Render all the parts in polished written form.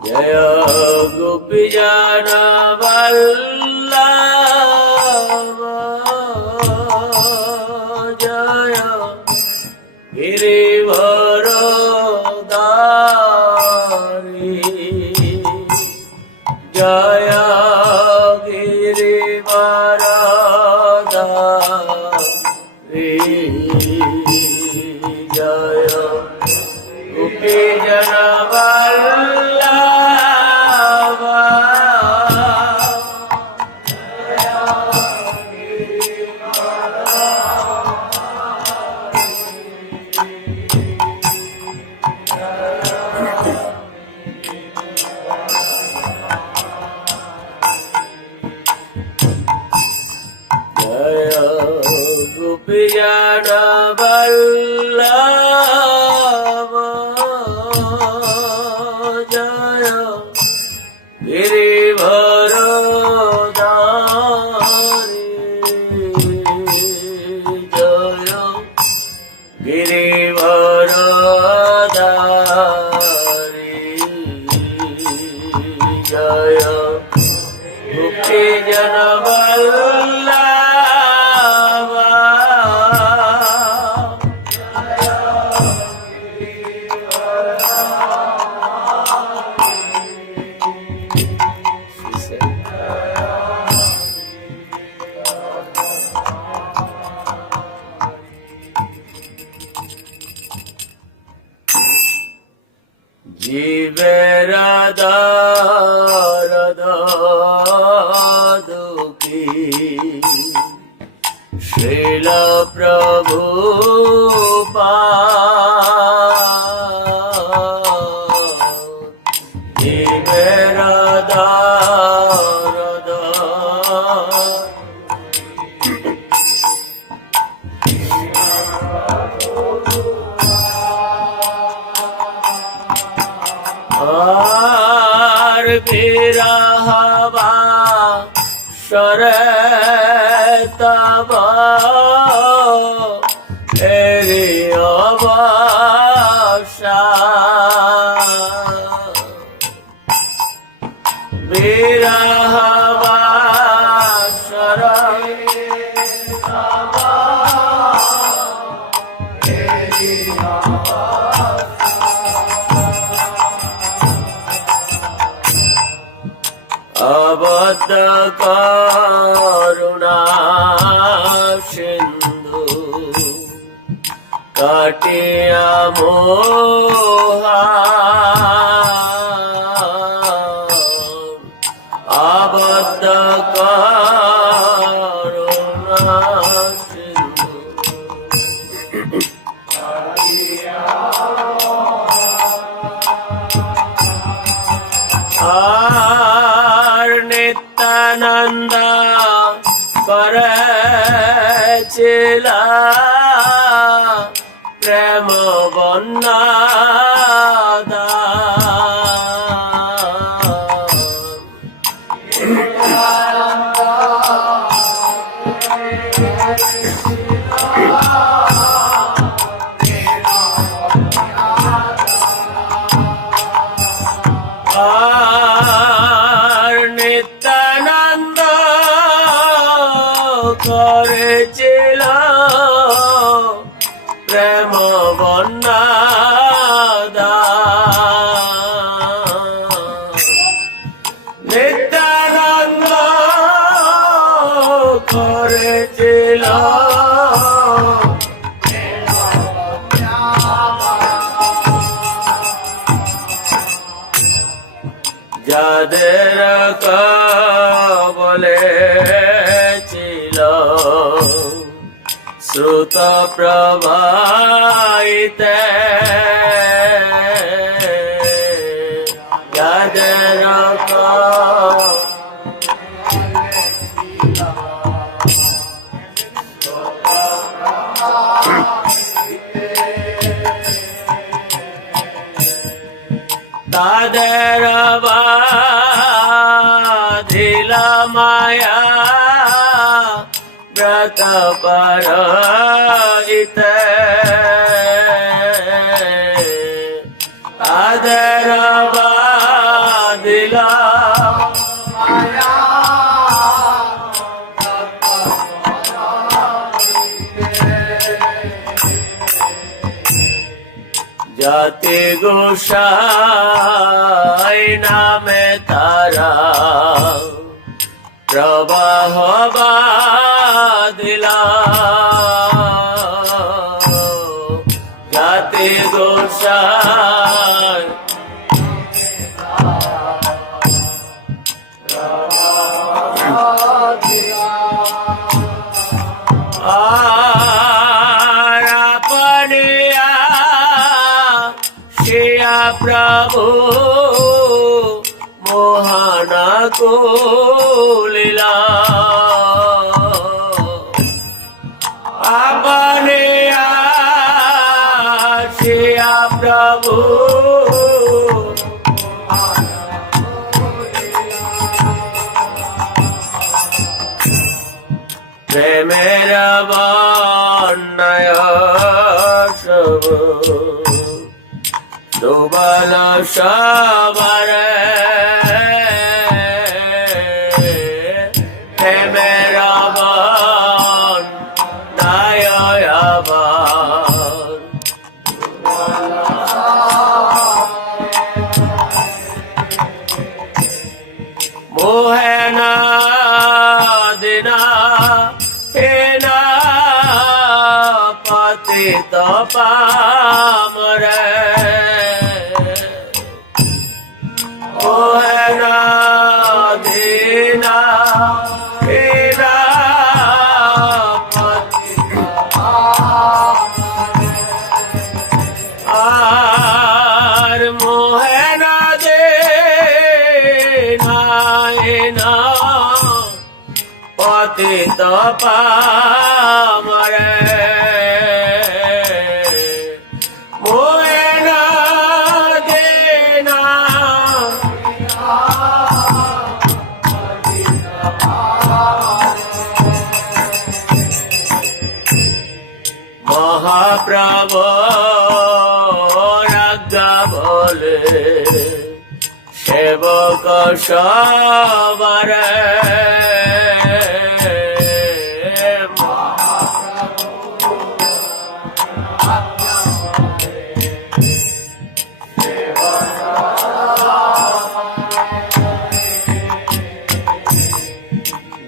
जय गोपीजन वल्लभ जय गिरिवरधारी जय गिरिवरधारी जय गोपीजन वल्लभ गोपीजन वल्लभ जय गिरिवरधारी जय गिरिवरधारी जय गोपीजन वल्लभ जीवेर दर्द दुखी श्रील प्रभु जीवेर दर्द विरहवा सरे तब एरि अवसा विरहवा सरे तब एरि अबद्ध करुणा सिंधु काटिया मोहा अबद्ध करुणा सिंधु नित्यानंद करेछिला प्रेम बन्ना করেছিল প্রেম বন্যা নিত্যানন্দ করেছিল যাদের কবলে শ্রুত প্রবাহিতে যাদের তাদের বাঁধিল মায়া ব্রত পরহিতে তাদের জাতি গোসাই নামে তারা প্রবাহ বাদিলা জাতি গোসাই আর আপনে শিয়া প্রভু মোহনা কুলীলা আপনে শিয়া প্রভু প্রেমের বন্যায় সব ডুবাল সবারে প্রেমের বন্যায় আবার মোহেনা দিনা হেনা পতিত পামরে মোহেনা দিনা হেনা পতিত আর মোহেনা দিনা হেনা পতিত পামরে মোহেনা দেনা মহাপ্রভু রাজ্ঞা বলে সেবক সবারে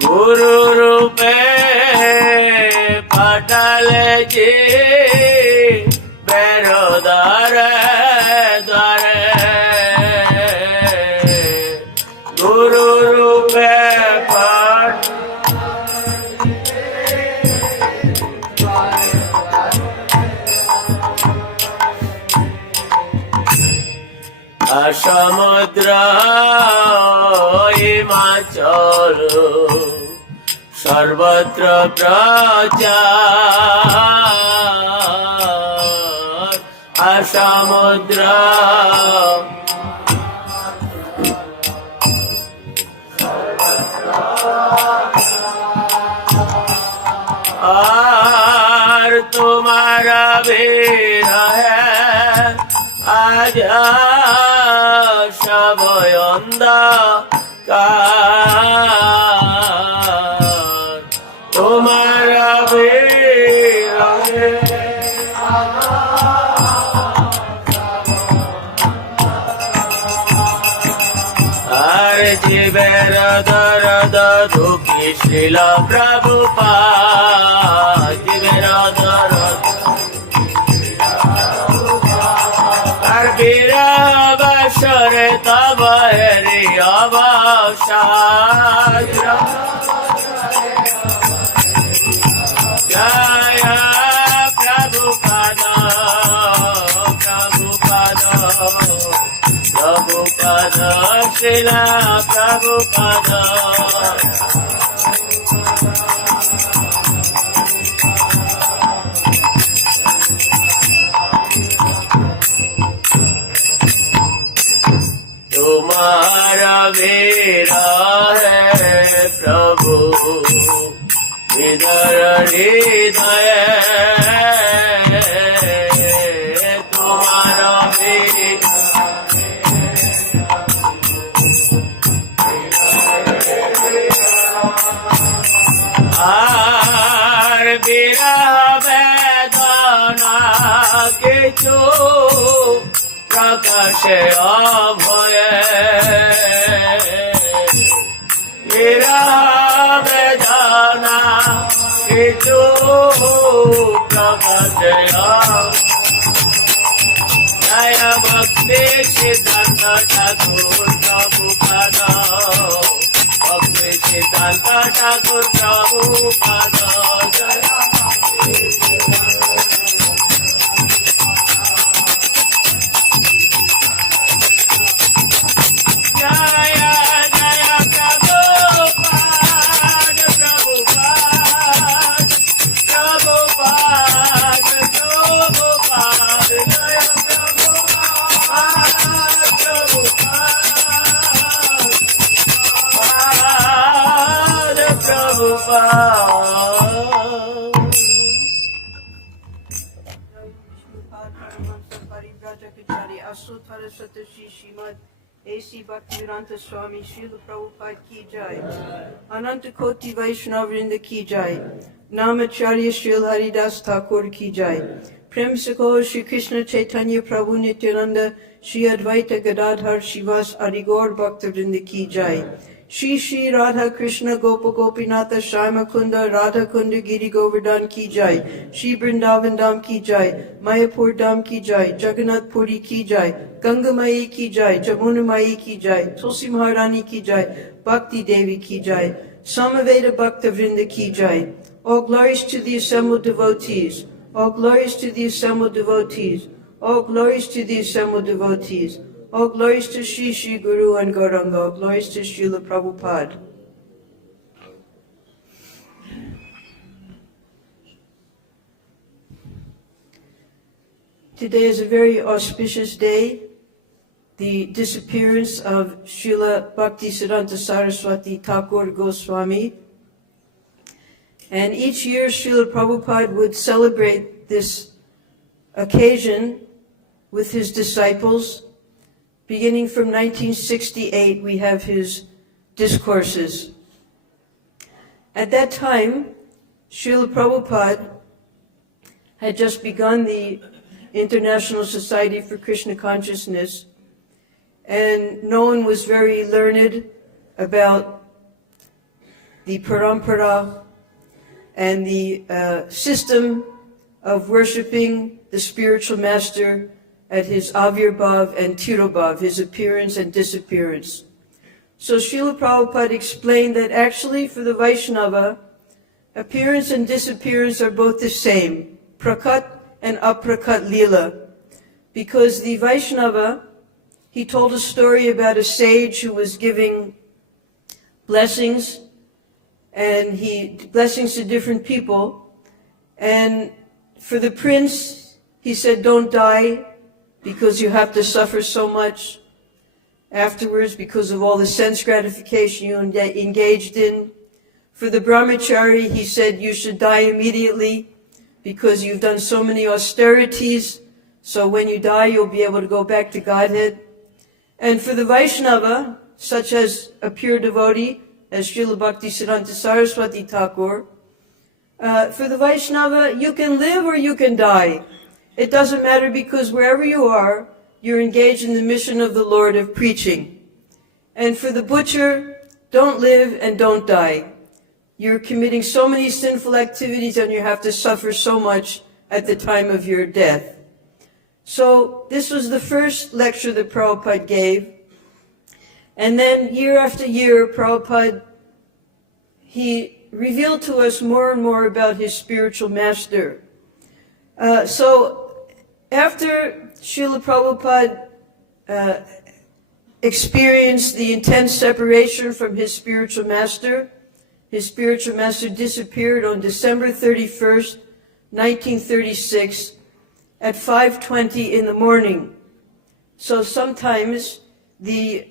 গুরু রূপে পাঠালে যে বেরোদারে দ্বারে গুরু রূপে সমুদ্র হিমাচল সর্বত্র প্রচার সমুদ্র আর তোমার বিরহে আজ সবই অন্ধকার তোমার বিরহে আর জীবের দরদ দুঃখী শ্রীলা প্রভুপাদ জীবের দরদ আর বীরাবসরে তব হরি অবসাদ জয় প্রভুপাদ প্রভুপাদ প্রভুপাদ শ্রীলা প্রভুপাদ तुम्हारा विरह है प्रभु इधर हृदय तुम्हारा আর বিরহ বেদনা কিছু সে অভয়ে বিরহ বেদনা কিছু প্রকাশে জয় ভক্তি সিদ্ধান্ত ঠাকুর প্রভুপাদ ভক্তি সিদ্ধান্ত ঠাকুর প্রভুপাদ জয় A.C. Bhaktisiddhanta Swami Srila Prabhupada Ki Jai, Ananta Koti Vaishnavrinda Ki Jai, Namacharya Srila Haridas Thakur Ki Jai, Prem Sakho Shri Krishna Chaitanya Prabhu Nityananda Shri Advaita Gadadhar Shivas Arigor Bhaktavrinda Ki Jai, Shri Shri Radha Krishna Gopa Gopinatha Shama Kunda Radha Kunda Giri Govardhan Ki Jai, Shri Vrindavan Dham Ki Jai, Mayapur Dham Ki Jai, Jagannath Puri Ki Jai, Ganga Mai Ki Jai, Jamuna Mai Ki Jai, Tulsi Maharani Ki Jai, Bhakti Devi Ki Jai, Samaveda Bhakta Vrinda Ki Jai. All glories to the assembled devotees. All glories to the assembled devotees. All glories to the assembled devotees. All glories to Shri Shri Guru and Gauranga. All glories to Srila Prabhupada. Today is a very auspicious day, the disappearance of Srila Bhaktisiddhanta Sarasvati Thakura Goswami. And each year Srila Prabhupada would celebrate this occasion with his disciples. Beginning from 1968, we have his discourses. At that time, Srila Prabhupada had just begun the International Society for Krishna Consciousness, and no one was very learned about the parampara and the system of worshiping the spiritual master at his Avirbhav and Tirobhav, his appearance and disappearance. So Srila Prabhupada explained that actually for the Vaishnava, appearance and disappearance are both the same, prakat and aprakat lila. Because the Vaishnava, he told a story about a sage who was giving blessings, and blessings to different people. And for the prince, he said, don't die, because you have to suffer so much afterwards because of all the sense gratification you engaged in. For the brahmachari, he said you should die immediately because you've done so many austerities, so when you die you'll be able to go back to Godhead. And for the Vaishnava, such as a pure devotee, as Srila Bhaktisiddhanta Saraswati Thakura, for the Vaishnava, you can live or you can die. It doesn't matter, because wherever you are, you're engaged in the mission of the Lord of preaching. And for the butcher, don't live and don't die. You're committing so many sinful activities and you have to suffer so much at the time of your death. So this was the first lecture that Prabhupada gave. And then year after year, Prabhupada, he revealed to us more and more about his spiritual master. So after Srila Prabhupada experienced the intense separation from his spiritual master disappeared on December 31st, 1936 at 5:20 in the morning. So sometimes the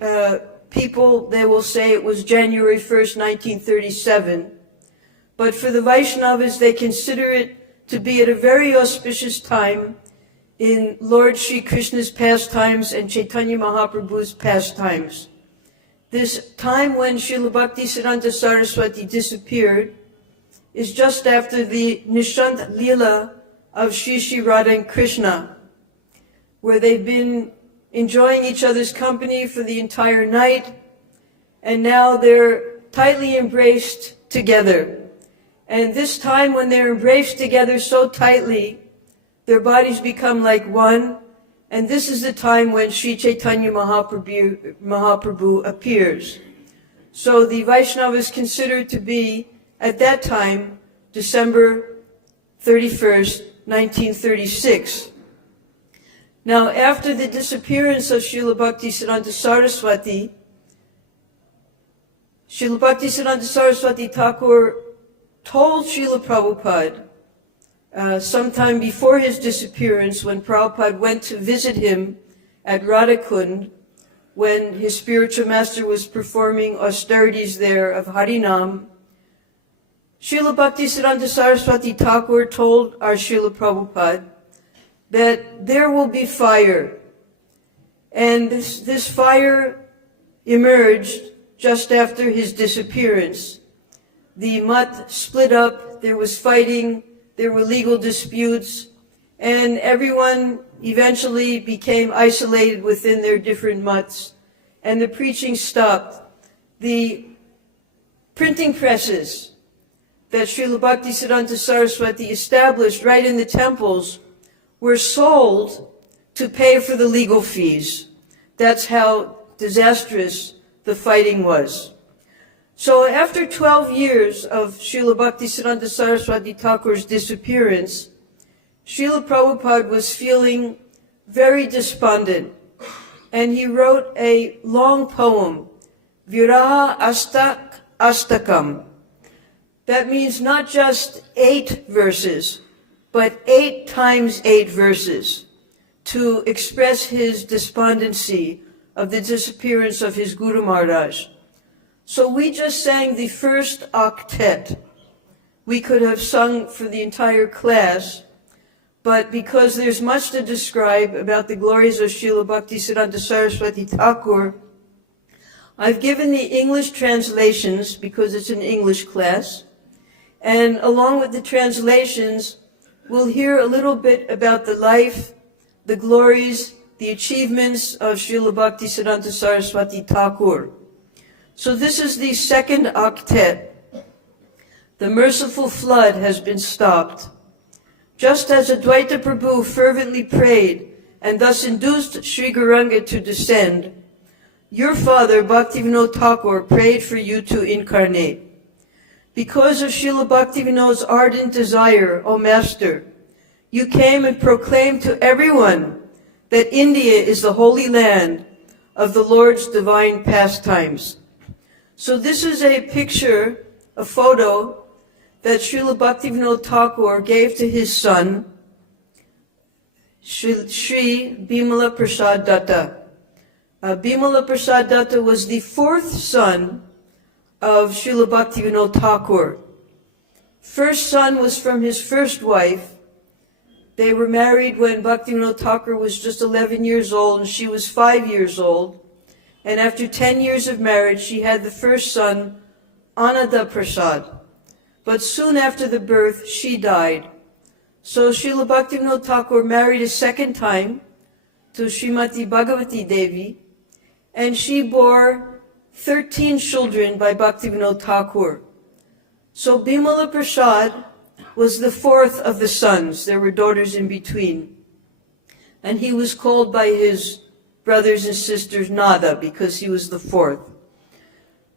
people, they will say it was January 1st, 1937. But for the Vaishnavas, they consider it to be at a very auspicious time in Lord Sri Krishna's pastimes and Chaitanya Mahaprabhu's pastimes. This time when Srila Bhaktisiddhanta Saraswati disappeared is just after the Nishant Leela of Shri Shri Radha and Krishna, where they've been enjoying each other's company for the entire night, and now they're tightly embraced together. And this time when they're embraced together so tightly, their bodies become like one, and this is the time when Sri Chaitanya Mahaprabhu appears. So the Vaishnava is considered to be, at that time, December 31st, 1936. Now, after the disappearance of Srila Bhaktisiddhanta Saraswati, Srila Bhaktisiddhanta Saraswati Thakura told Srila Prabhupada, sometime before his disappearance, when Prabhupada went to visit him at Radhakund, when his spiritual master was performing austerities there of Harinam, Srila Bhaktisiddhanta Saraswati Thakura told our Srila Prabhupada that there will be fire. And this fire emerged just after his disappearance. The Math split up, there was fighting, there were legal disputes, and everyone eventually became isolated within their different Maths, and the preaching stopped. The printing presses that Srila Bhaktisiddhanta Saraswati established right in the temples were sold to pay for the legal fees. That's how disastrous the fighting was. So after 12 years of Srila Bhaktisiddhanta Saraswati Thakura's disappearance, Srila Prabhupada was feeling very despondent, and he wrote a long poem, Viraha-astaka. That means not just 8 verses, but 8 times 8 verses to express his despondency of the disappearance of his Guru Maharaj. So we just sang the first octet. We could have sung for the entire class, but because there's much to describe about the glories of Srila Bhaktisiddhanta Saraswati Thakura, I've given the English translations because it's an English class, and along with the translations, we'll hear a little bit about the life, the glories, the achievements of Srila Bhaktisiddhanta Saraswati Thakura. So this is the second octet. The merciful flood has been stopped. Just as Advaita Prabhu fervently prayed and thus induced Sri Gauranga to descend, your father Bhaktivinoda Thakur prayed for you to incarnate. Because of Srila Bhaktivinoda's ardent desire, O Master, you came and proclaimed to everyone that India is the holy land of the Lord's divine pastimes. So this is a picture, a photo, that Srila Bhaktivinoda Thakur gave to his son, Sri Bimala Prasad Datta. Bimala Prasad Datta was the 4th son of Srila Bhaktivinoda Thakur. First son was from his first wife. They were married when Bhaktivinoda Thakur was just 11 years old and she was 5 years old. And after 10 years of marriage, she had the first son, Ananda Prasad. But soon after the birth, she died. So Srila Bhaktivinoda Thakur married a second time to Srimati Bhagavati Devi, and she bore 13 children by Bhaktivinoda Thakur. So Bimala Prasad was the 4th of the sons. There were daughters in between. And he was called by his brothers and sisters Nada because he was the 4th.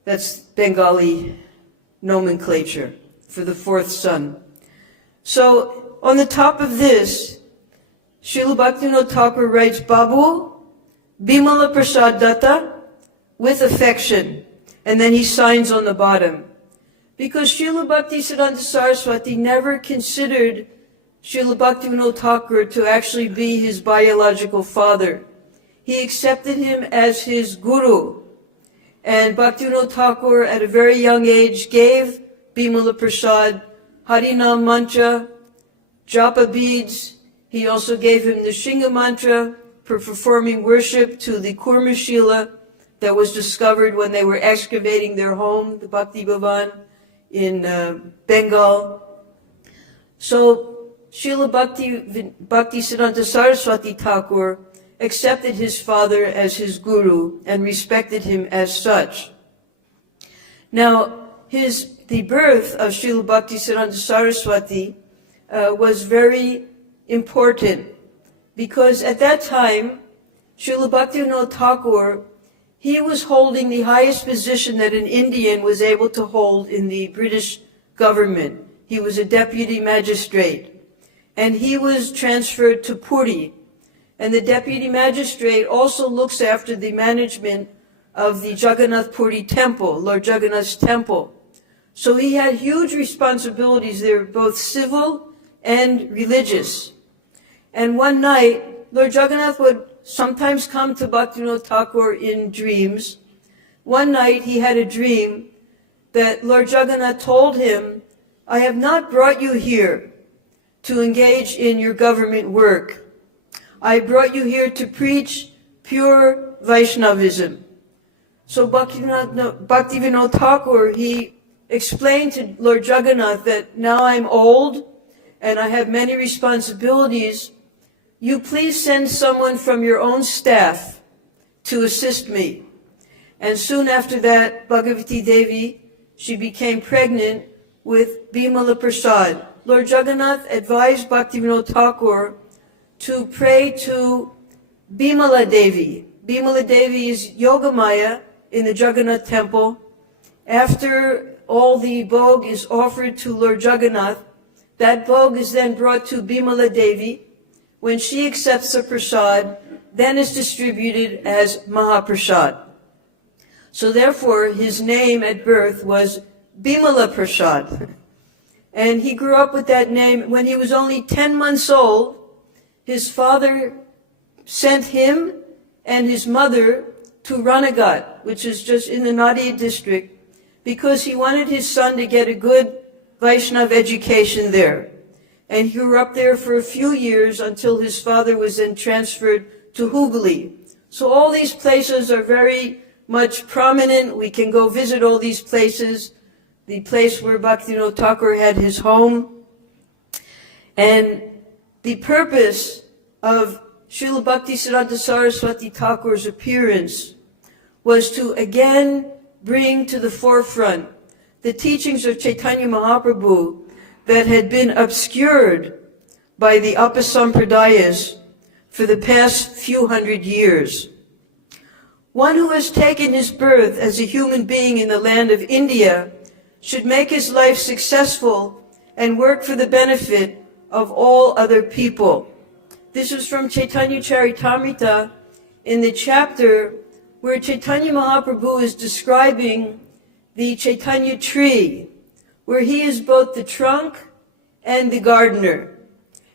That's Bengali nomenclature for the 4th son. So on the top of this, Srila Bhaktivinoda Thakur writes, Babu, Bimala Prasad Datta, with affection. And then he signs on the bottom. Because Srila Bhaktisiddhanta Saraswati never considered Srila Bhaktivinoda Thakur to actually be his biological father. He accepted him as his guru. And Bhaktivinoda Thakur, at a very young age, gave Bimala Prasad Harinam mantra, japa beads. He also gave him the Shinga mantra for performing worship to the Kurmashila that was discovered when they were excavating their home, the Bhakti Bhavan, in Bengal. So Srila Bhaktisiddhanta Saraswati Thakur accepted his father as his guru and respected him as such. Now, the birth of Srila Bhaktisiddhanta Saraswati was very important because at that time, Srila Bhaktivinoda Thakur, he was holding the highest position that an Indian was able to hold in the British government. He was a deputy magistrate. And he was transferred to Puri. And the deputy magistrate also looks after the management of the Jagannath Puri temple, Lord Jagannath's temple. So he had huge responsibilities there, both civil and religious. And one night, Lord Jagannath would sometimes come to Bhaktivinoda Thakur in dreams. One night he had a dream that Lord Jagannath told him, I have not brought you here to engage in your government work. I brought you here to preach pure Vaishnavism. So Bhaktivinoda Thakur, he explained to Lord Jagannath that now I'm old and I have many responsibilities. You please send someone from your own staff to assist me. And soon after that, Bhagavati-Devi, she became pregnant with Bimala Prasad. Lord Jagannath advised Bhaktivinoda Thakur to pray to Bimala Devi. Bimala Devi is Yogamaya in the Jagannath temple. After all the bhog is offered to Lord Jagannath, that bhog is then brought to Bimala Devi. When she accepts the prasad, then is distributed as Mahaprasad. So therefore, his name at birth was Bimala Prasad. And he grew up with that name. When he was only 10 months old, his father sent him and his mother to Ranagat, which is just in the Nadia district, because he wanted his son to get a good Vaishnav education there. And he grew up there for a few years until his father was then transferred to Hooghly. So all these places are very much prominent. We can go visit all these places. The place where Bhaktivinoda Thakur had his home. And the purpose of Srila Bhaktisiddhanta Saraswati Thakur's appearance was to again bring to the forefront the teachings of Chaitanya Mahaprabhu that had been obscured by the Apasampradayas for the past few hundred years. One who has taken his birth as a human being in the land of India should make his life successful and work for the benefit of all other people. This is from Chaitanya Charitamrita in the chapter where Chaitanya Mahaprabhu is describing the Chaitanya tree, where he is both the trunk and the gardener.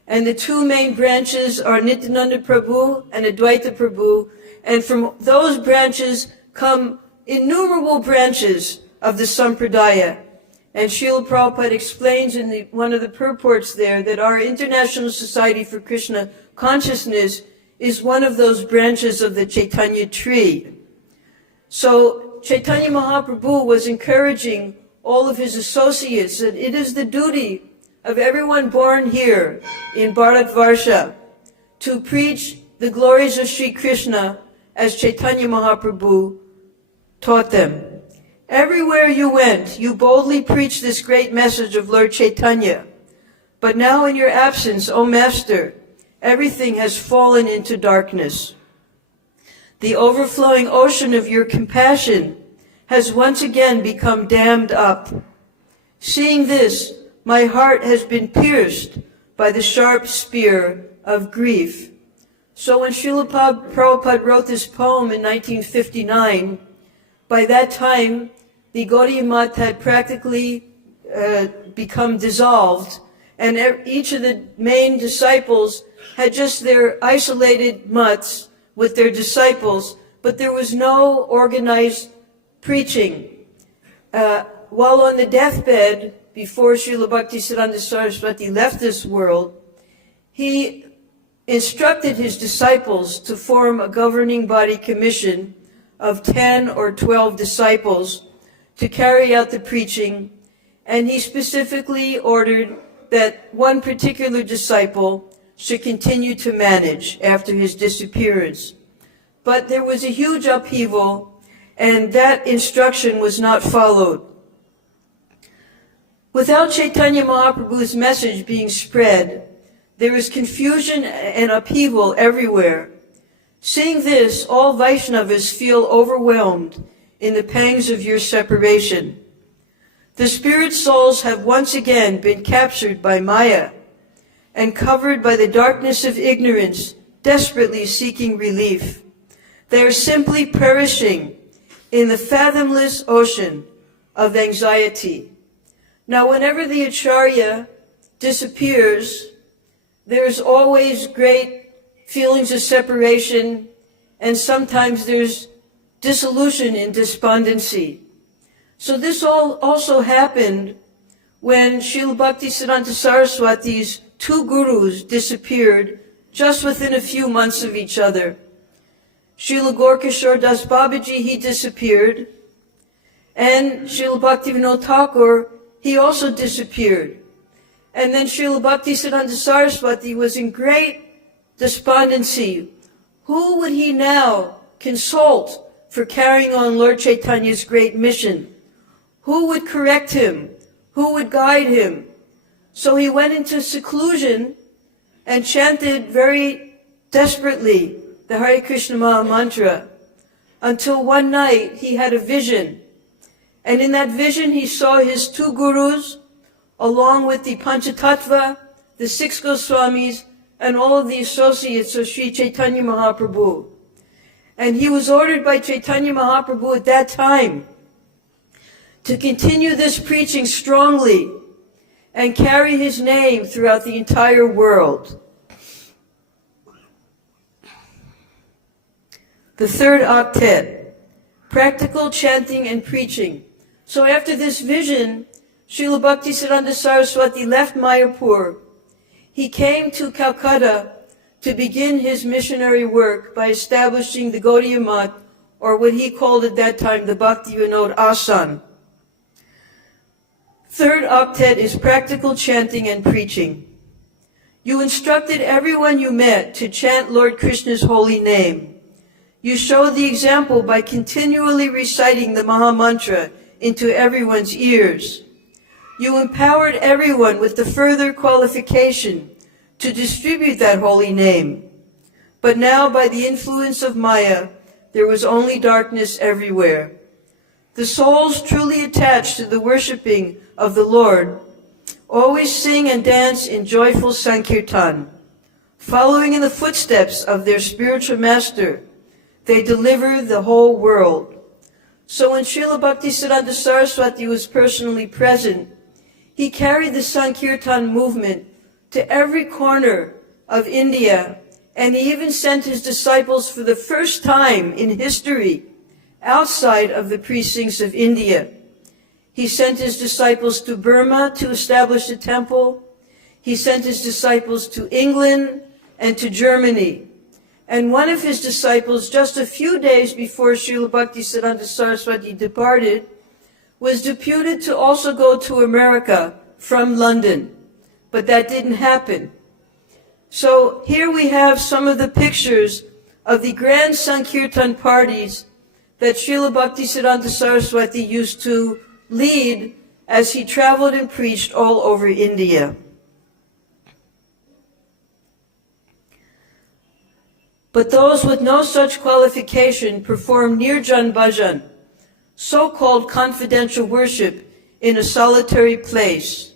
And the two main branches are Nityananda Prabhu and Advaita Prabhu, and from those branches come innumerable branches of the Sampradaya. And Srila Prabhupada explains in one of the purports there that our International Society for Krishna Consciousness is one of those branches of the Chaitanya tree. So Chaitanya Mahaprabhu was encouraging all of his associates that it is the duty of everyone born here in Bharatvarsha to preach the glories of Sri Krishna as Chaitanya Mahaprabhu taught them. Everywhere you went, you boldly preached this great message of Lord Chaitanya. But now in your absence, O Master, everything has fallen into darkness. The overflowing ocean of your compassion has once again become dammed up. Seeing this, my heart has been pierced by the sharp spear of grief. So when Srila Prabhupada wrote this poem in 1959, by that time, the Gaudiya Math had practically become dissolved, and each of the main disciples had just their isolated mutts with their disciples, but there was no organized preaching. While on the deathbed, before Srila Bhaktisiddhanta Saraswati left this world, he instructed his disciples to form a governing body commission of 10 or 12 disciples to carry out the preaching, and he specifically ordered that one particular disciple should continue to manage after his disappearance. But there was a huge upheaval, and that instruction was not followed. Without Chaitanya Mahaprabhu's message being spread, there is confusion and upheaval everywhere. Seeing this, all Vaishnavas feel overwhelmed in the pangs of your separation. The spirit souls have once again been captured by Maya and covered by the darkness of ignorance, desperately seeking relief. They are simply perishing in the fathomless ocean of anxiety. Now, whenever the Acharya disappears, there's always great feelings of separation, and sometimes there's dissolution and despondency. So this also happened when Srila Bhaktisiddhanta Saraswati's two gurus disappeared just within a few months of each other. Srila Gaurkishore Das Babaji, he disappeared, and Srila Bhaktivinoda Thakur, he also disappeared. And then Srila Bhaktisiddhanta Saraswati was in great despondency. Who would he now consult for carrying on Lord Chaitanya's great mission? Who would correct him? Who would guide him? So he went into seclusion and chanted very desperately the Hare Krishna Maha Mantra until one night he had a vision. And in that vision he saw his two gurus along with the Panchatattva, the six Goswamis, and all of the associates of Sri Chaitanya Mahaprabhu. And he was ordered by Chaitanya Mahaprabhu at that time to continue this preaching strongly and carry his name throughout the entire world. The third octet, practical chanting and preaching. So after this vision, Srila Bhaktisiddhanta Saraswati left Mayapur. He came to Kolkata to begin his missionary work by establishing the Gaudiya Math, or what he called at that time the Bhaktivinoda Ashram. Third octet is practical chanting and preaching. You instructed everyone you met to chant Lord Krishna's holy name. You showed the example by continually reciting the Maha Mantra into everyone's ears. You empowered everyone with the further qualification to distribute that holy name. But now, by the influence of Maya, there was only darkness everywhere. The souls truly attached to the worshipping of the Lord always sing and dance in joyful sankirtan. Following in the footsteps of their spiritual master, they deliver the whole world. So when Srila Bhaktisiddhanta Saraswati was personally present, he carried the Sankirtan movement to every corner of India, and he even sent his disciples for the first time in history outside of the precincts of India. He sent his disciples to Burma to establish a temple. He sent his disciples to England and to Germany. And one of his disciples, just a few days before Srila Bhaktisiddhanta Saraswati departed, was deputed to also go to America from London. But that didn't happen. So here we have some of the pictures of the grand Sankirtan parties that Srila Bhaktisiddhanta Saraswati used to lead as he traveled and preached all over India. But those with no such qualification perform nirjan bhajan, so-called confidential worship in a solitary place.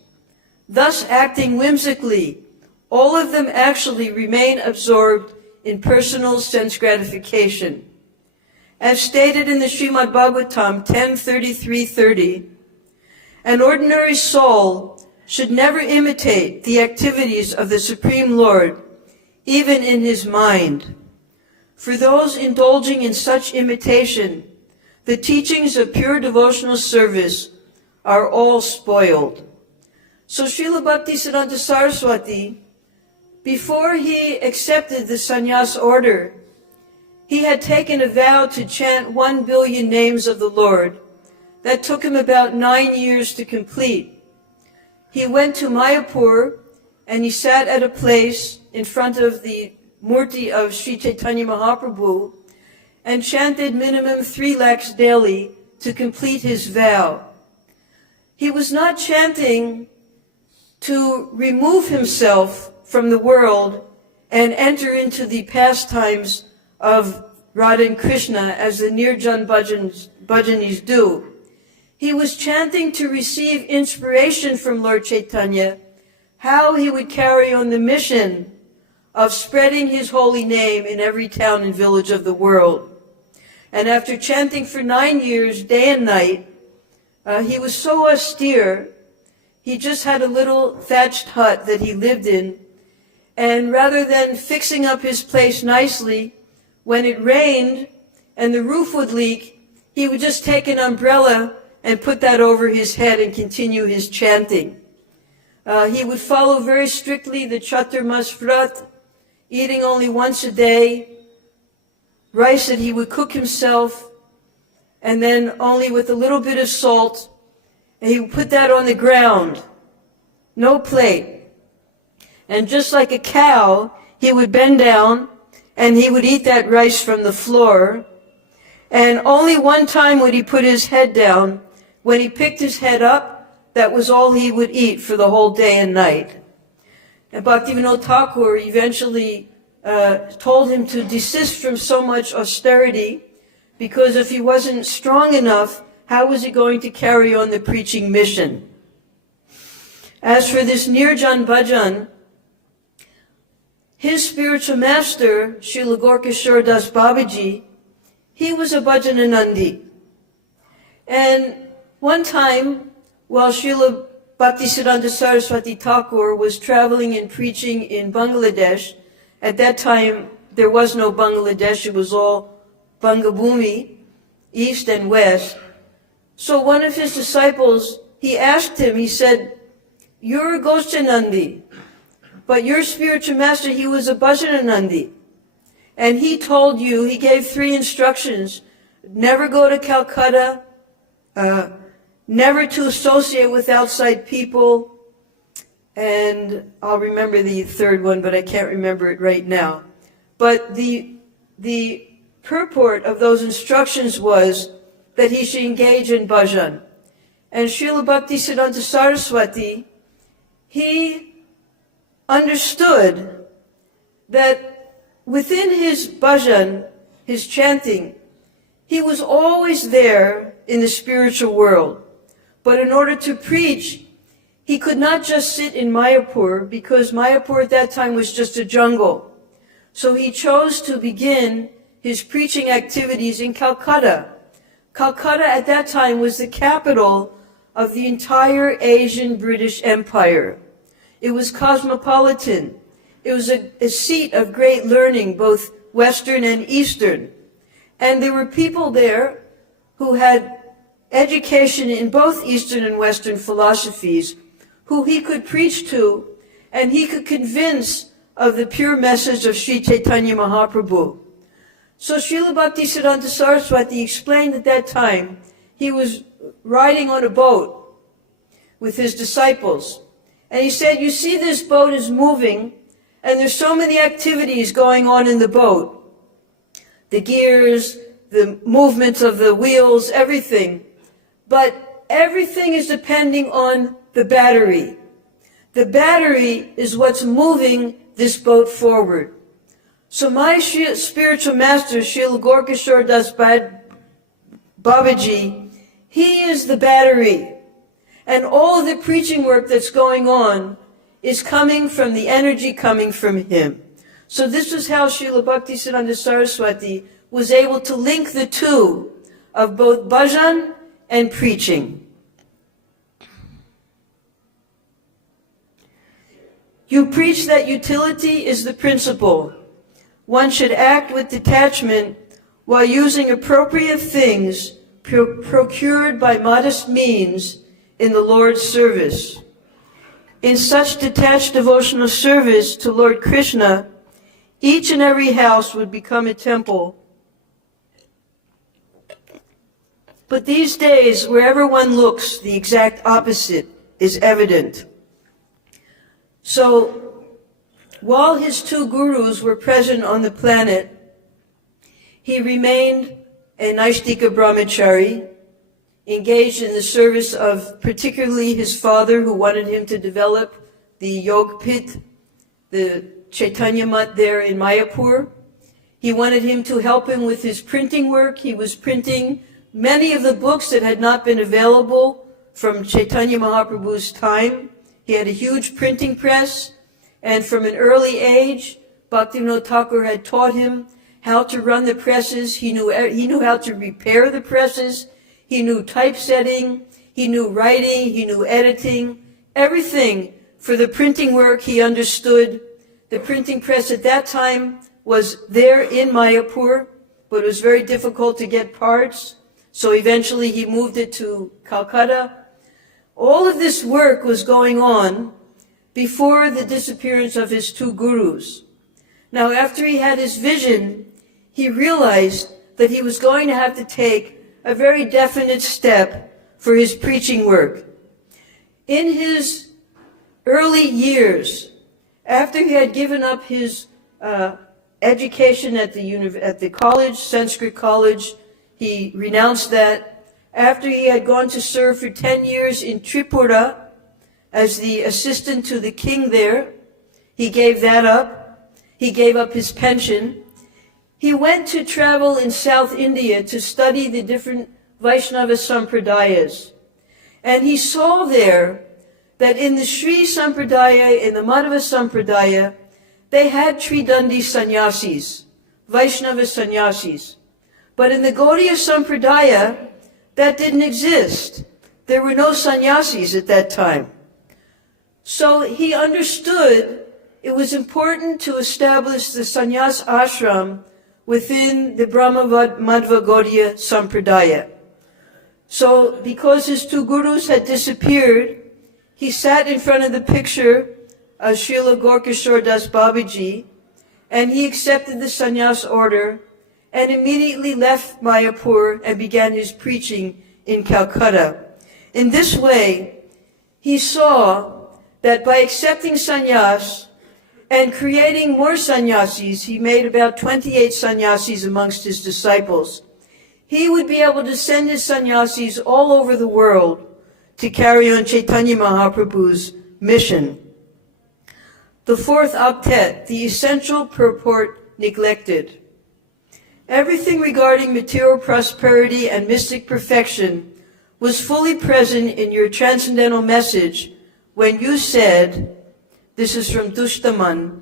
Thus, acting whimsically, all of them actually remain absorbed in personal sense gratification. As stated in the Srimad Bhagavatam 10:33:30, an ordinary soul should never imitate the activities of the Supreme Lord, even in his mind. For those indulging in such imitation, the teachings of pure devotional service are all spoiled. So Srila Bhaktisiddhanta Saraswati, before he accepted the sannyas order, he had taken a vow to chant 1 billion names of the Lord. That took him about 9 years to complete. He went to Mayapur and he sat at a place in front of the Murti of Sri Chaitanya Mahaprabhu and chanted minimum 3 lakhs daily to complete his vow. He was not chanting to remove himself from the world and enter into the pastimes of Radha and Krishna as the Nirjan Bhajanis do. He was chanting to receive inspiration from Lord Chaitanya, how he would carry on the mission of spreading his holy name in every town and village of the world. And after chanting for 9 years, day and night, he was so austere, he just had a little thatched hut that he lived in, and rather than fixing up his place nicely, when it rained and the roof would leak, he would just take an umbrella and put that over his head and continue his chanting. He would follow very strictly the Chaturmas Vrat, eating only once a day, rice that he would cook himself, and then only with a little bit of salt, and he would put that on the ground, no plate. And just like a cow, he would bend down and he would eat that rice from the floor. And only one time would he put his head down. When he picked his head up, that was all he would eat for the whole day and night. And Bhaktivinoda Thakur eventually told him to desist from so much austerity, because if he wasn't strong enough, how was he going to carry on the preaching mission? As for this Nirjan Bhajan, his spiritual master, Srila Gorkashore Das Babaji, he was a Bhajananandi. And one time, while Srila Bhaktisiddhanta Sarasvati Thakura was traveling and preaching in Bangladesh, at that time there was no Bangladesh, it was all Bangabhumi, east and west. So one of his disciples, he asked him, he said, "You're a Goshanandi, but your spiritual master, he was a Bhajananandi. And he told you, he gave 3 instructions: never go to Calcutta, never to associate with outside people, and I'll remember the third one, but I can't remember it right now. But the purport of those instructions was that he should engage in bhajan. And Srila Bhaktisiddhanta Saraswati, he understood that within his bhajan, his chanting, he was always there in the spiritual world. But in order to preach, he could not just sit in Mayapur, because Mayapur at that time was just a jungle. So he chose to begin his preaching activities in Calcutta. Calcutta at that time was the capital of the entire Asian British Empire. It was cosmopolitan. It was a seat of great learning, both Western and Eastern. And there were people there who had education in both Eastern and Western philosophies, who he could preach to, and he could convince of the pure message of Sri Chaitanya Mahaprabhu. So Srila Bhaktisiddhanta Saraswati explained at that time, he was riding on a boat with his disciples. And he said, you see this boat is moving, and there's so many activities going on in the boat. The gears, the movements of the wheels, everything. But everything is depending on the battery. The battery is what's moving this boat forward. So my spiritual master, Srila Gorkashore Das Babaji, he is the battery. And all of the preaching work that's going on is coming from the energy coming from him. So this was how Srila Bhaktisiddhanta Saraswati was able to link the two of both bhajan and preaching. You preach that utility is the principle. One should act with detachment while using appropriate things procured by modest means in the Lord's service. In such detached devotional service to Lord Krishna, each and every house would become a temple. But these days, wherever one looks, the exact opposite is evident. So, While his two gurus were present on the planet, he remained a Naishtika brahmachari, engaged in the service of particularly his father, who wanted him to develop the Yogpit, the Chaitanya Mat there in Mayapur. He wanted him to help him with his printing work. He was printing many of the books that had not been available from Chaitanya Mahaprabhu's time. He had a huge printing press, and from an early age, Bhaktivinoda Thakur had taught him how to run the presses. He knew how to repair the presses. He knew typesetting. He knew writing. He knew editing. Everything for the printing work he understood. The printing press at that time was there in Mayapur, but it was very difficult to get parts. So eventually he moved it to Kolkata. All of this work was going on before the disappearance of his two gurus. Now, after he had his vision, he realized that he was going to have to take a very definite step for his preaching work. In his early years, after he had given up his education at the college, Sanskrit college, he renounced that. After he had gone to serve for 10 years in Tripura as the assistant to the king there, he gave that up. He gave up his pension. He went to travel in South India to study the different Vaishnava Sampradayas. And he saw there that in the Sri Sampradaya, in the Madhava Sampradaya, they had Tridandi sannyasis, Vaishnava sannyasis. But in the Gaudiya Sampradaya, that didn't exist. There were no sannyasis at that time. So he understood it was important to establish the sannyas ashram within the Brahma Madhva Gaudiya Sampradaya. So because his two gurus had disappeared, he sat in front of the picture of Srila Gorkishore Das Babaji, and he accepted the sannyas order and immediately left Mayapur and began his preaching in Calcutta. In this way, he saw that by accepting sannyas and creating more sannyasis, he made about 28 sannyasis amongst his disciples. He would be able to send his sannyasis all over the world to carry on Chaitanya Mahaprabhu's mission. The fourth octet, the essential purport neglected. Everything regarding material prosperity and mystic perfection was fully present in your transcendental message when you said, this is from Dushtaman,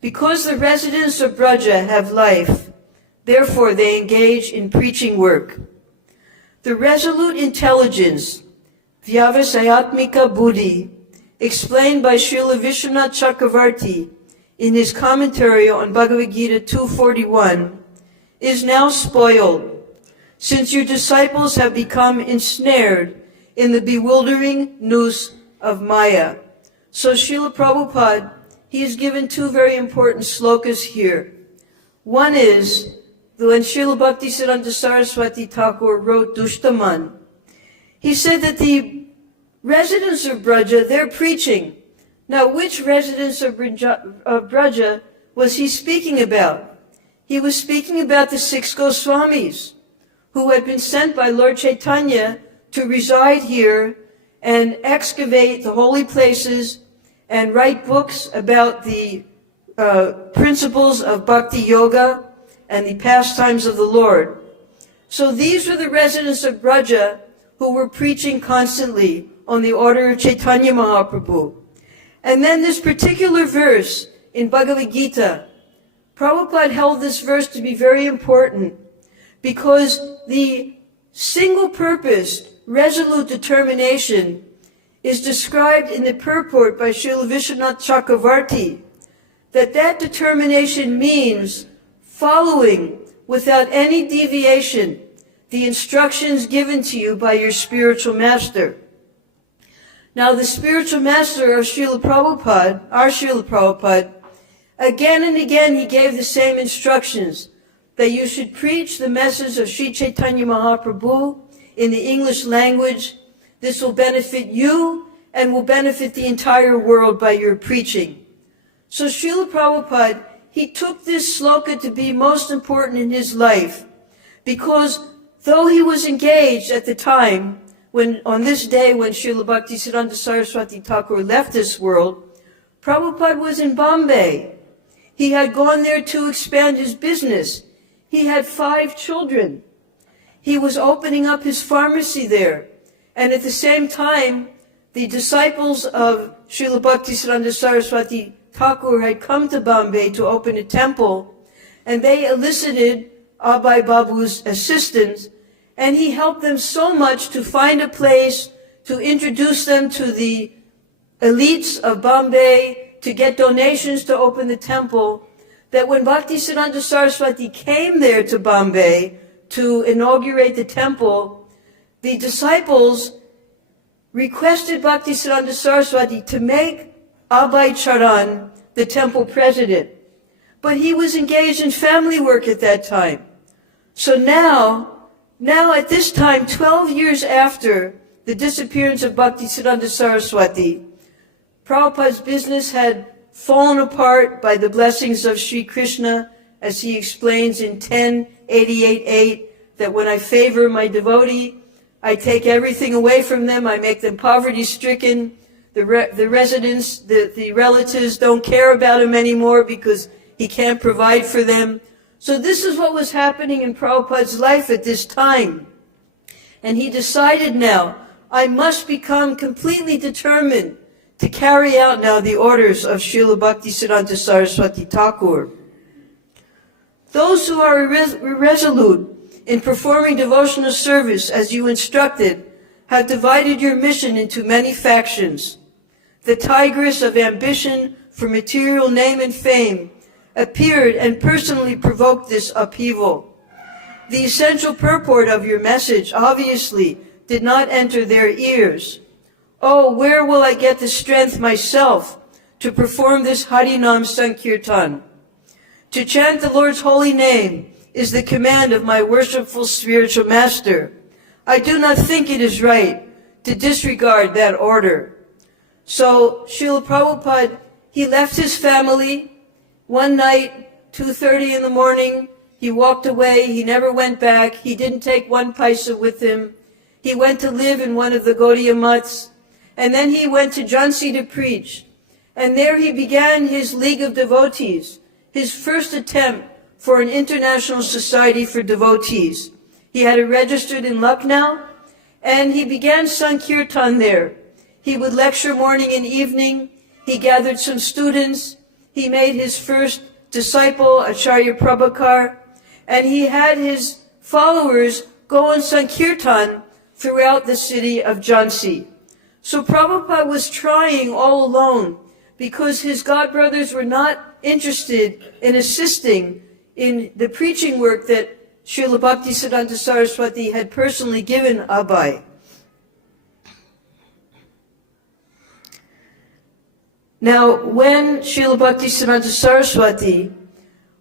because the residents of Braja have life, therefore they engage in preaching work. The resolute intelligence, Vyavasayatmika Buddhi, explained by Srila Vishwanath Chakravarti in his commentary on Bhagavad Gita 241, is now spoiled, since your disciples have become ensnared in the bewildering noose of Maya. So Srila Prabhupada, he has given two very important slokas here. One is, when Srila Bhaktisiddhanta Sarasvati Thakura wrote Dushtaman, he said that the residents of Braja, they're preaching. Now, which residents of Braja was he speaking about? He was speaking about the 6 Goswamis, who had been sent by Lord Chaitanya to reside here and excavate the holy places and write books about the principles of bhakti yoga and the pastimes of the Lord. So these were the residents of Braja who were preaching constantly on the order of Chaitanya Mahaprabhu. And then this particular verse in Bhagavad Gita, Prabhupada held this verse to be very important because the single-purposed, resolute determination is described in the purport by Srila Vishwanath Chakravarti, that determination means following without any deviation the instructions given to you by your spiritual master. Now, the spiritual master of Srila Prabhupada, our Srila Prabhupada, again and again he gave the same instructions, that you should preach the message of Sri Chaitanya Mahaprabhu in the English language. This will benefit you and will benefit the entire world by your preaching. So Srila Prabhupada, he took this sloka to be most important in his life, because though he was engaged at the time, on this day when Srila Bhaktisiddhanta Sarasvati Thakura left this world, Prabhupada was in Bombay. He had gone there to expand his business. He had 5 children. He was opening up his pharmacy there. And at the same time, the disciples of Srila Bhaktisiddhanta Sarasvati Thakur had come to Bombay to open a temple, and they elicited Abhay Babu's assistance, and he helped them so much to find a place, to introduce them to the elites of Bombay, to get donations to open the temple, that when Bhaktisiddhanta Saraswati came there to Bombay to inaugurate the temple, the disciples requested Bhaktisiddhanta Saraswati to make Abhay Charan the temple president. But he was engaged in family work at that time. So now at this time, 12 years after the disappearance of Bhaktisiddhanta Saraswati, Prabhupada's business had fallen apart by the blessings of Sri Krishna, as he explains in 1088:8, that when I favor my devotee, I take everything away from them, I make them poverty-stricken. The residents, the relatives don't care about him anymore because he can't provide for them. So this is what was happening in Prabhupada's life at this time. And he decided now, I must become completely determined to carry out now the orders of Srila Bhaktisiddhanta Saraswati Thakur. Those who are irresolute in performing devotional service as you instructed have divided your mission into many factions. The tigress of ambition for material name and fame appeared and personally provoked this upheaval. The essential purport of your message obviously did not enter their ears. Oh, where will I get the strength myself to perform this Harinam Sankirtan? To chant the Lord's holy name is the command of my worshipful spiritual master. I do not think it is right to disregard that order. So Srila Prabhupada, he left his family. One night, 2:30 in the morning, he walked away. He never went back. He didn't take one paisa with him. He went to live in one of the Gaudiya mats. And then he went to Jhansi to preach. And there he began his League of Devotees, his first attempt for an international society for devotees. He had it registered in Lucknow, and he began Sankirtan there. He would lecture morning and evening. He gathered some students. He made his first disciple, Acharya Prabhakar, and he had his followers go on Sankirtan throughout the city of Jhansi. So Prabhupada was trying all alone because his godbrothers were not interested in assisting in the preaching work that Srila Bhaktisiddhanta Saraswati had personally given Abhay. Now, when Srila Bhaktisiddhanta Saraswati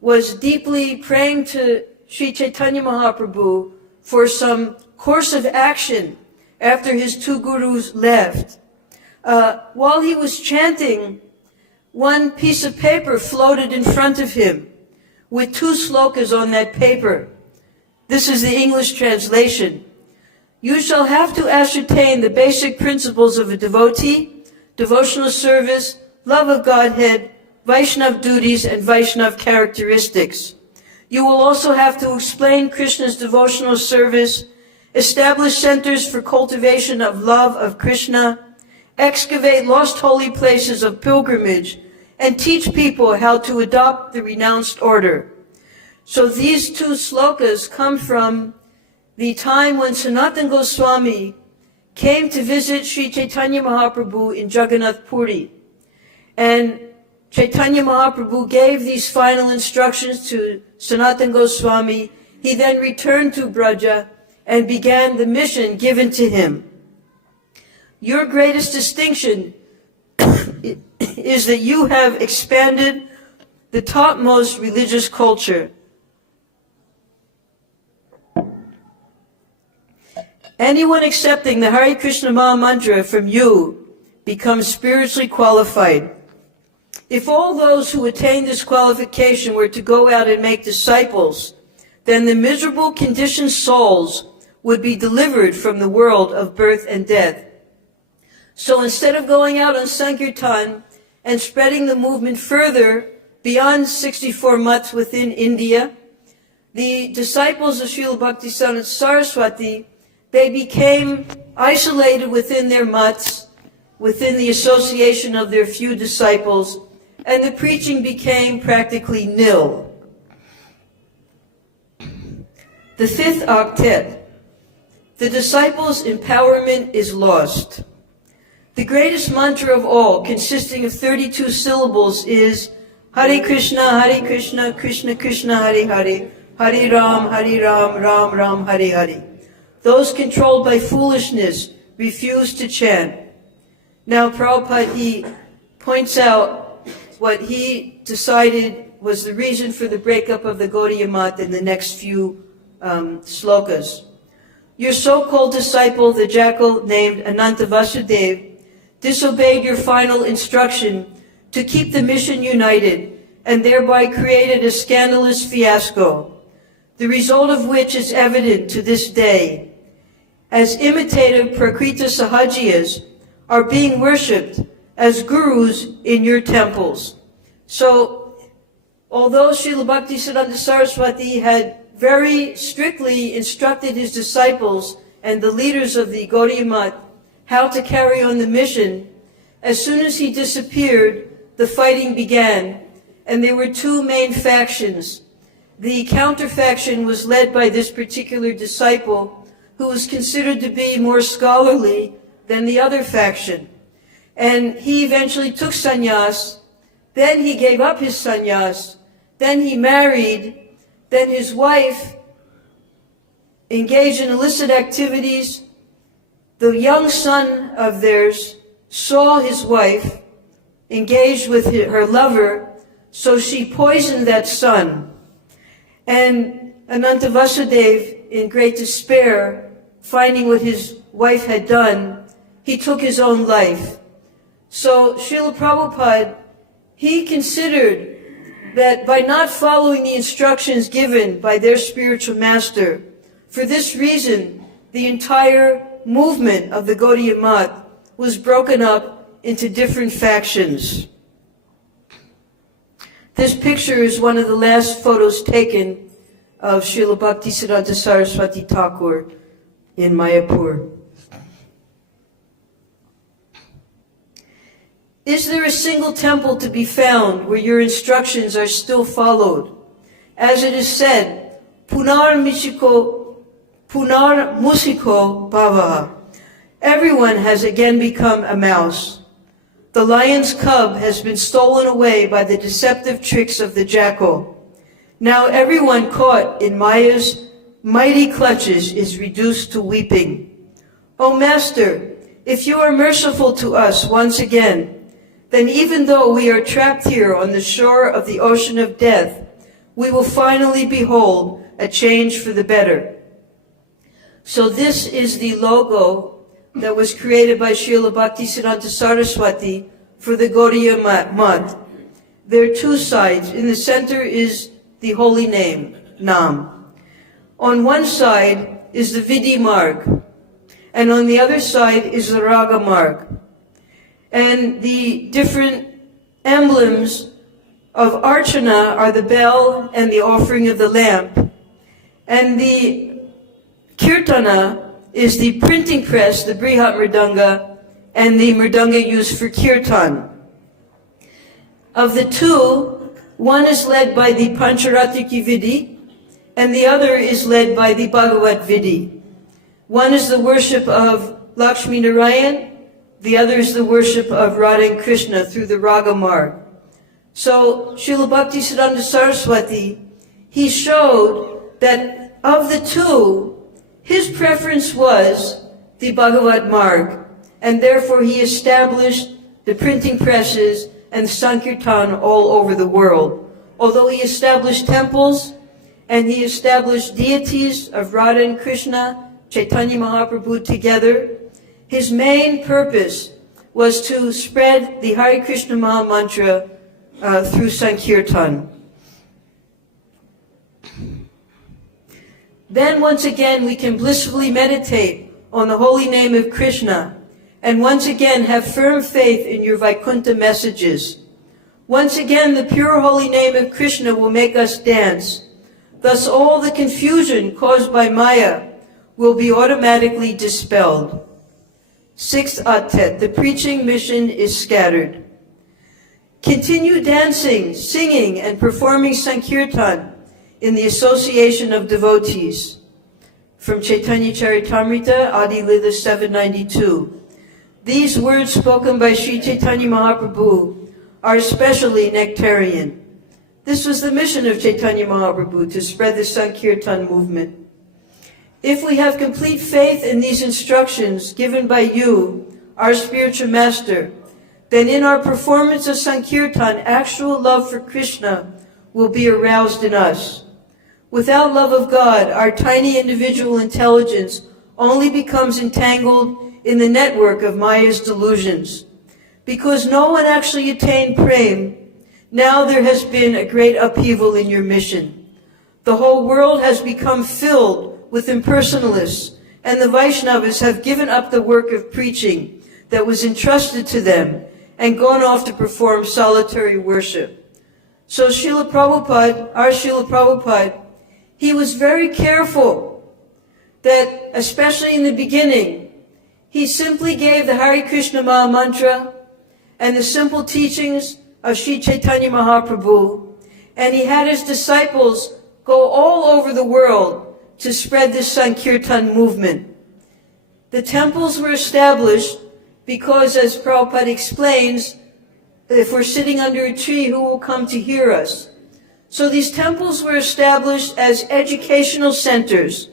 was deeply praying to Sri Chaitanya Mahaprabhu for some course of action after his 2 gurus left, while he was chanting, one piece of paper floated in front of him with 2 slokas on that paper. This is the English translation. You shall have to ascertain the basic principles of a devotee, devotional service, love of Godhead, Vaishnav duties, and Vaishnav characteristics. You will also have to explain Krishna's devotional service, establish centers for cultivation of love of Krishna, excavate lost holy places of pilgrimage, and teach people how to adopt the renounced order. So these 2 slokas come from the time when Sanatana Goswami came to visit Sri Chaitanya Mahaprabhu in Jagannath Puri. And Chaitanya Mahaprabhu gave these final instructions to Sanatana Goswami. He then returned to Braja and began the mission given to him. Your greatest distinction is that you have expanded the topmost religious culture. Anyone accepting the Hare Krishna Maha Mantra from you becomes spiritually qualified. If all those who attain this qualification were to go out and make disciples, then the miserable conditioned souls would be delivered from the world of birth and death. So instead of going out on Sankirtan and spreading the movement further beyond 64 mutts within India, the disciples of Srila Bhaktisiddhanta Saraswati, they became isolated within their mutts, within the association of their few disciples, and the preaching became practically nil. The fifth octet. The disciples' empowerment is lost. The greatest mantra of all, consisting of 32 syllables, is Hare Krishna, Krishna Krishna, Hare Hare, Hare Ram, Ram Ram, Hare Hare. Those controlled by foolishness refuse to chant. Now Prabhupada, he points out what he decided was the reason for the breakup of the Gaudiya Math in the next few slokas. Your so-called disciple, the jackal named Ananta Vasudeva, disobeyed your final instruction to keep the mission united and thereby created a scandalous fiasco, the result of which is evident to this day, as imitative Prakrita Sahajiyas are being worshipped as gurus in your temples. So, although Srila Bhaktisiddhanta Saraswati had very strictly instructed his disciples and the leaders of the Gaudiya Math how to carry on the mission, as soon as he disappeared, the fighting began, and there were two main factions. The counter-faction was led by this particular disciple, who was considered to be more scholarly than the other faction. And he eventually took sannyas, then he gave up his sannyas, then he married, then his wife engaged in illicit activities. The young son of theirs saw his wife engaged with her lover, so she poisoned that son. And Ananta Vasudeva, in great despair, finding what his wife had done, he took his own life. So Srila Prabhupada, he considered that by not following the instructions given by their spiritual master, for this reason, the entire movement of the Gaudiya Math was broken up into different factions. This picture is one of the last photos taken of Srila Bhaktisiddhanta Saraswati Thakura in Mayapur. Is there a single temple to be found where your instructions are still followed? As it is said, Punar musiko bhavaha. Everyone has again become a mouse. The lion's cub has been stolen away by the deceptive tricks of the jackal. Now everyone caught in Maya's mighty clutches is reduced to weeping. O Master, if you are merciful to us once again, then even though we are trapped here on the shore of the ocean of death, we will finally behold a change for the better. So this is the logo that was created by Srila Bhaktisiddhanta Saraswati for the Gaudiya Math. There are two sides. In the center is the holy name, Nam. On one side is the Vidhi Marg, and on the other side is the Raga Marg. And the different emblems of Archana are the bell and the offering of the lamp. And the Kirtana is the printing press, the Brihat Mridanga, and the Mridanga used for Kirtan. Of the two, one is led by the Pancharatriki Vidhi, and the other is led by the Bhagavat Vidhi. One is the worship of Lakshmi Narayan, the other is the worship of Radha and Krishna through the Raga Marg. So Srila Bhaktisiddhanta Saraswati, he showed that of the two, his preference was the Bhagavat Marg, and therefore he established the printing presses and Sankirtan all over the world. Although he established temples and he established deities of Radha and Krishna, Chaitanya Mahaprabhu together, his main purpose was to spread the Hare Krishna Maha Mantra through Sankirtan. Then once again we can blissfully meditate on the holy name of Krishna, and once again have firm faith in your Vaikuntha messages. Once again the pure holy name of Krishna will make us dance. Thus all the confusion caused by Maya will be automatically dispelled. Sixth Attet, the preaching mission is scattered. Continue dancing, singing, and performing Sankirtan in the association of devotees. From Chaitanya Charitamrita, Adi Lila 792. These words spoken by Sri Chaitanya Mahaprabhu are especially nectarian. This was the mission of Chaitanya Mahaprabhu, to spread the Sankirtan movement. If we have complete faith in these instructions given by you, our spiritual master, then in our performance of Sankirtan, actual love for Krishna will be aroused in us. Without love of God, our tiny individual intelligence only becomes entangled in the network of Maya's delusions. Because no one actually attained prem, now there has been a great upheaval in your mission. The whole world has become filled with impersonalists, and the Vaishnavas have given up the work of preaching that was entrusted to them and gone off to perform solitary worship. So Srila Prabhupada, our Srila Prabhupada, he was very careful that, especially in the beginning, he simply gave the Hare Krishna Maha Mantra and the simple teachings of Sri Chaitanya Mahaprabhu, and he had his disciples go all over the world to spread this Sankirtan movement. The temples were established because, as Prabhupada explains, if we're sitting under a tree, who will come to hear us? So these temples were established as educational centers,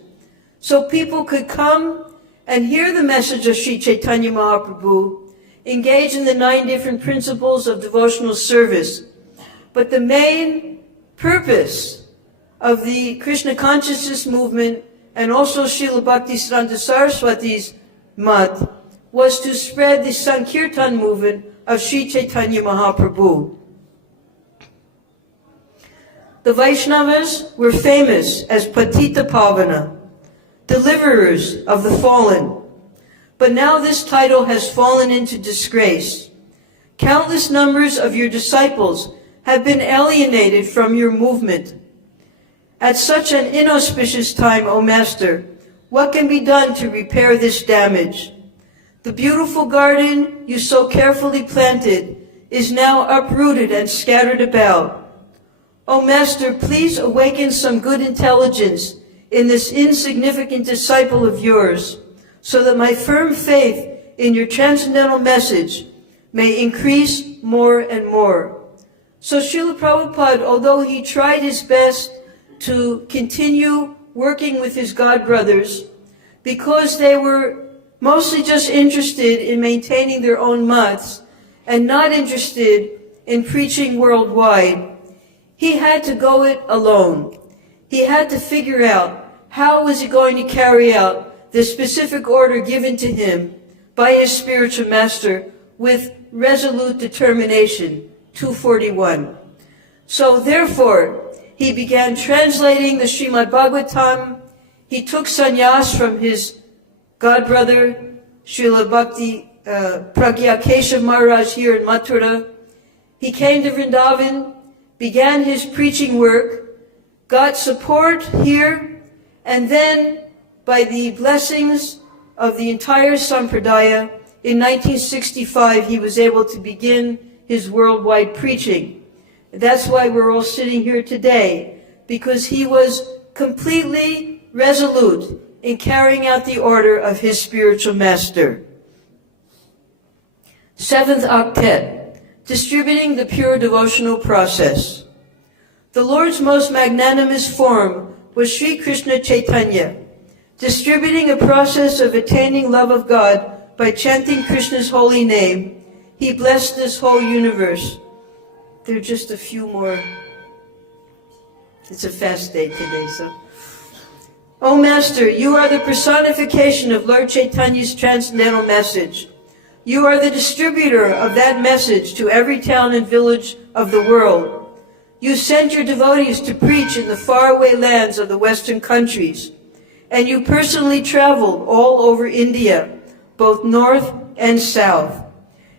so people could come and hear the message of Sri Chaitanya Mahaprabhu, engage in the 9 different principles of devotional service. But the main purpose of the Krishna consciousness movement, and also Srila Bhaktisiddhanta Saraswati's mat, was to spread the Sankirtan movement of Sri Chaitanya Mahaprabhu. The Vaishnavas were famous as Patita Pavana, deliverers of the fallen. But now this title has fallen into disgrace. Countless numbers of your disciples have been alienated from your movement. At such an inauspicious time, O Master, what can be done to repair this damage? The beautiful garden you so carefully planted is now uprooted and scattered about. O Master, please awaken some good intelligence in this insignificant disciple of yours, so that my firm faith in your transcendental message may increase more and more. So Srila Prabhupada, although he tried his best to continue working with his god brothers, because they were mostly just interested in maintaining their own mats and not interested in preaching worldwide, he had to go it alone. He had to figure out how was he going to carry out the specific order given to him by his spiritual master with resolute determination. 241. So therefore, he began translating the Srimad Bhagavatam. He took sannyas from his godbrother, Srila Bhakti Pragya Keshav Maharaj here in Mathura. He came to Vrindavan, began his preaching work, got support here, and then, by the blessings of the entire Sampradaya, in 1965 he was able to begin his worldwide preaching. That's why we're all sitting here today, because he was completely resolute in carrying out the order of his spiritual master. 7th Octet, distributing the pure devotional process. The Lord's most magnanimous form was Sri Krishna Chaitanya, distributing a process of attaining love of God by chanting Krishna's holy name. He blessed this whole universe. There are just a few more. It's a fast day today, so. O Master, you are the personification of Lord Chaitanya's transcendental message. You are the distributor of that message to every town and village of the world. You sent your devotees to preach in the faraway lands of the Western countries, and you personally traveled all over India, both north and south.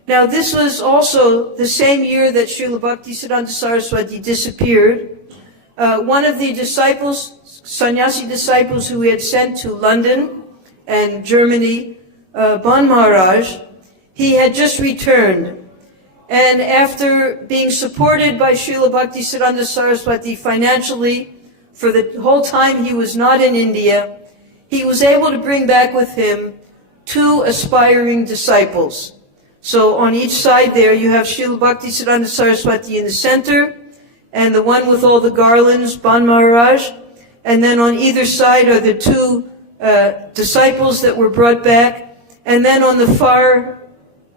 Now, this was also the same year that Srila Bhaktisiddhanta Saraswati disappeared. One of the disciples, sannyasi disciples who he had sent to London and Germany, Ban Maharaj, he had just returned. And after being supported by Srila Bhaktisiddhanta Saraswati financially for the whole time he was not in India, he was able to bring back with him 2 aspiring disciples. So on each side there you have Srila Bhaktisiddhanta Saraswati in the center, and the one with all the garlands, Ban Maharaj, and then on either side are the 2 disciples that were brought back, and then on the far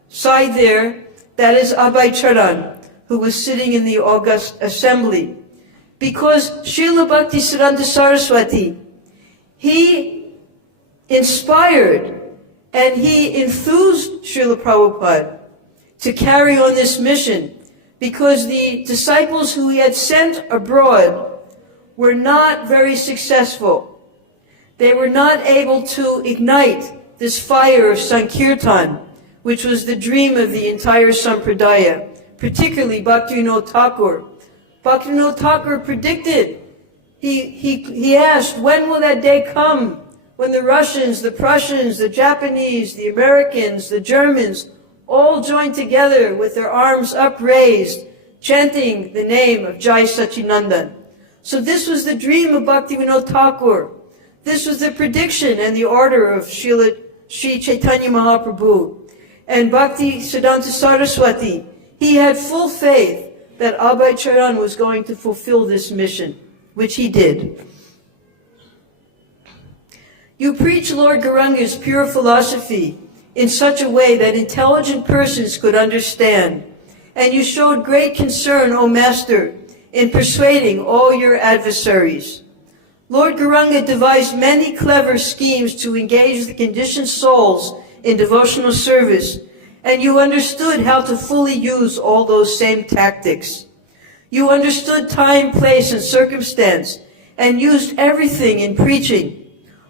side there, that is Abhay Charan, who was sitting in the august assembly. Because Srila Bhaktisiddhanta Saraswati, he inspired and he enthused Srila Prabhupada to carry on this mission, because the disciples who he had sent abroad were not very successful. They were not able to ignite this fire of Sankirtan, which was the dream of the entire Sampradaya, particularly Bhaktivinoda Thakur. Bhaktivinoda Thakur predicted, he asked, when will that day come when the Russians, the Prussians, the Japanese, the Americans, the Germans, all join together with their arms upraised, chanting the name of Jai Sachinandan. So this was the dream of Bhaktivinoda Thakur. This was the prediction and the order of Sri Chaitanya Mahaprabhu. And Bhaktisiddhanta Saraswati, he had full faith that Abhay Charan was going to fulfill this mission, which he did. You preach Lord Gauranga's pure philosophy in such a way that intelligent persons could understand, and you showed great concern, O Master, in persuading all your adversaries. Lord Gauranga devised many clever schemes to engage the conditioned souls in devotional service, and you understood how to fully use all those same tactics. You understood time, place, and circumstance, and used everything in preaching.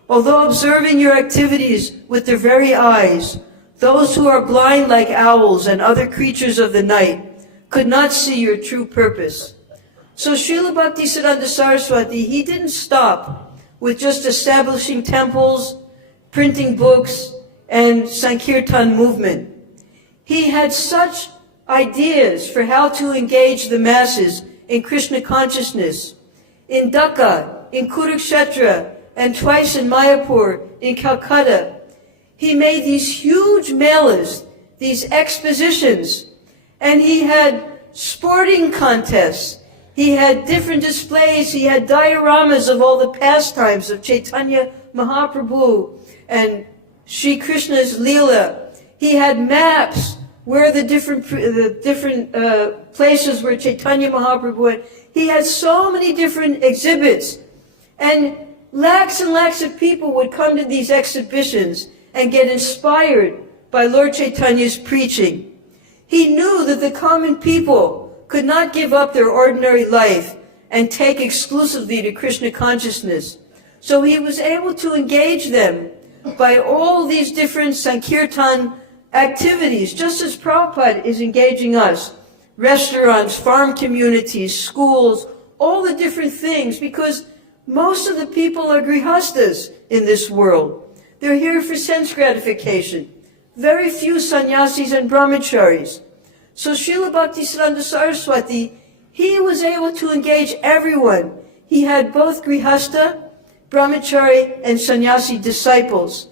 Although observing your activities with their very eyes, those who are blind like owls and other creatures of the night could not see your true purpose. So Srila Bhaktisiddhanta Saraswati, he didn't stop with just establishing temples, printing books, and Sankirtan movement. He had such ideas for how to engage the masses in Krishna consciousness. In Dhaka, in Kurukshetra, and twice in Mayapur, in Calcutta, he made these huge melas, these expositions, and he had sporting contests. He had different displays. He had dioramas of all the pastimes of Chaitanya Mahaprabhu and Sri Krishna's Leela. He had maps where the different places where Chaitanya Mahaprabhu went. He had so many different exhibits, and lakhs of people would come to these exhibitions and get inspired by Lord Chaitanya's preaching. He knew that the common people could not give up their ordinary life and take exclusively to Krishna consciousness. So he was able to engage them by all these different Sankirtan activities, just as Prabhupada is engaging us. Restaurants, farm communities, schools, all the different things, because most of the people are grihastas in this world. They're here for sense gratification. Very few sannyasis and brahmacharis. So Srila Bhaktisiddhanta Saraswati, he was able to engage everyone. He had both grihasta, brahmachari, and sannyasi disciples.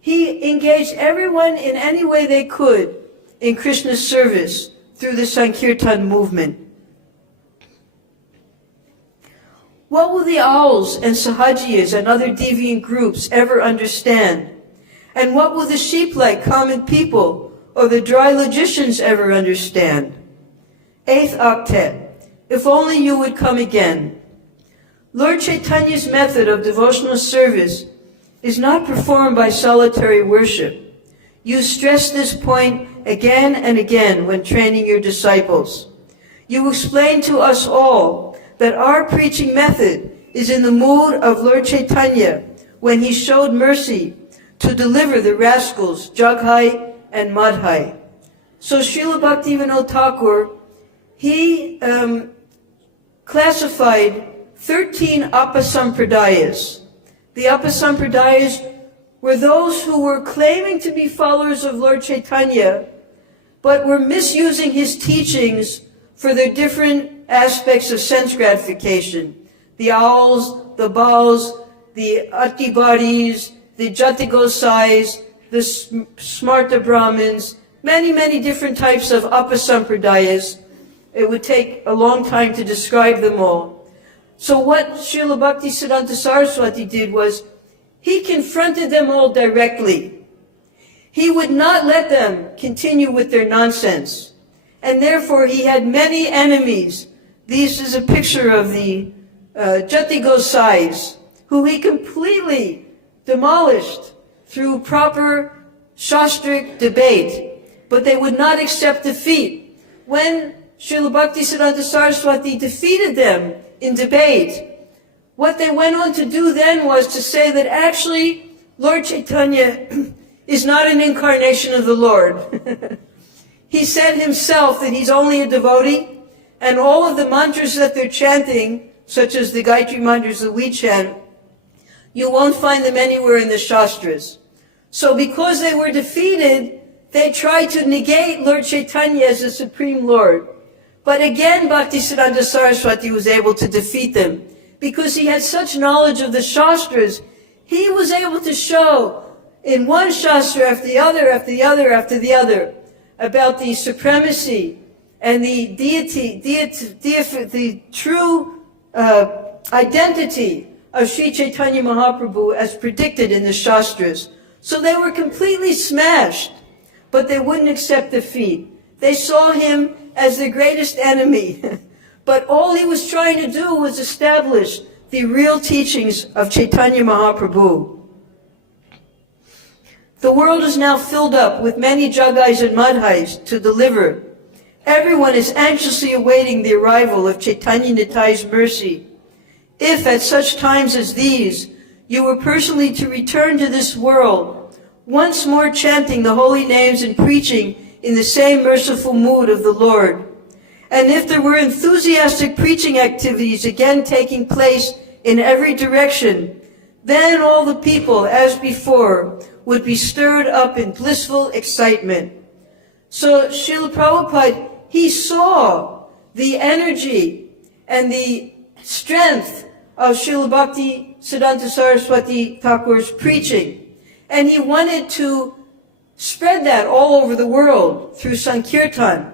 He engaged everyone in any way they could in Krishna's service through the Sankirtan movement. What will the owls and sahajiyas and other deviant groups ever understand? And what will the sheep-like common people or the dry logicians ever understand? 8th Octet. If only you would come again. Lord Chaitanya's method of devotional service is not performed by solitary worship. You stress this point again and again when training your disciples. You explain to us all that our preaching method is in the mood of Lord Chaitanya when he showed mercy to deliver the rascals Jaghai and Madhai. So Srila Bhaktivinoda Thakur, he classified 13 apasampradayas. The apasampradayas were those who were claiming to be followers of Lord Chaitanya, but were misusing his teachings for their different aspects of sense gratification. The owls, the vows, the Atibadis, the Jatigosais, the Smarta Brahmins, many different types of apasampradayas. It would take a long time to describe them all. So what Srila Bhaktisiddhanta Saraswati did was, he confronted them all directly. He would not let them continue with their nonsense. And therefore he had many enemies. This is a picture of the Jatigosais, who he completely demolished through proper shastric debate. But they would not accept defeat. When Srila Bhaktisiddhanta Saraswati defeated them in debate, what they went on to do then was to say that actually Lord Chaitanya is not an incarnation of the Lord. He said himself that he's only a devotee, and all of the mantras that they're chanting, such as the Gayatri mantras that we chant, you won't find them anywhere in the Shastras. So because they were defeated, they tried to negate Lord Chaitanya as the Supreme Lord. But again, Bhaktisiddhanta Saraswati was able to defeat them. Because he had such knowledge of the Shastras, he was able to show in one Shastra after the other, after the other, after the other, about the supremacy and the deity, the true identity of Sri Chaitanya Mahaprabhu as predicted in the Shastras. So they were completely smashed, but they wouldn't accept defeat. They saw him as their greatest enemy. But all he was trying to do was establish the real teachings of Chaitanya Mahaprabhu. The world is now filled up with many Jaghais and Madhais to deliver. Everyone is anxiously awaiting the arrival of Chaitanya Nitai's mercy. If at such times as these, you were personally to return to this world, once more chanting the holy names and preaching in the same merciful mood of the Lord, and if there were enthusiastic preaching activities again taking place in every direction, then all the people, as before, would be stirred up in blissful excitement. So Srila Prabhupada, he saw the energy and the strength of Srila Bhaktisiddhanta Saraswati Thakur's preaching, and he wanted to spread that all over the world through Sankirtan.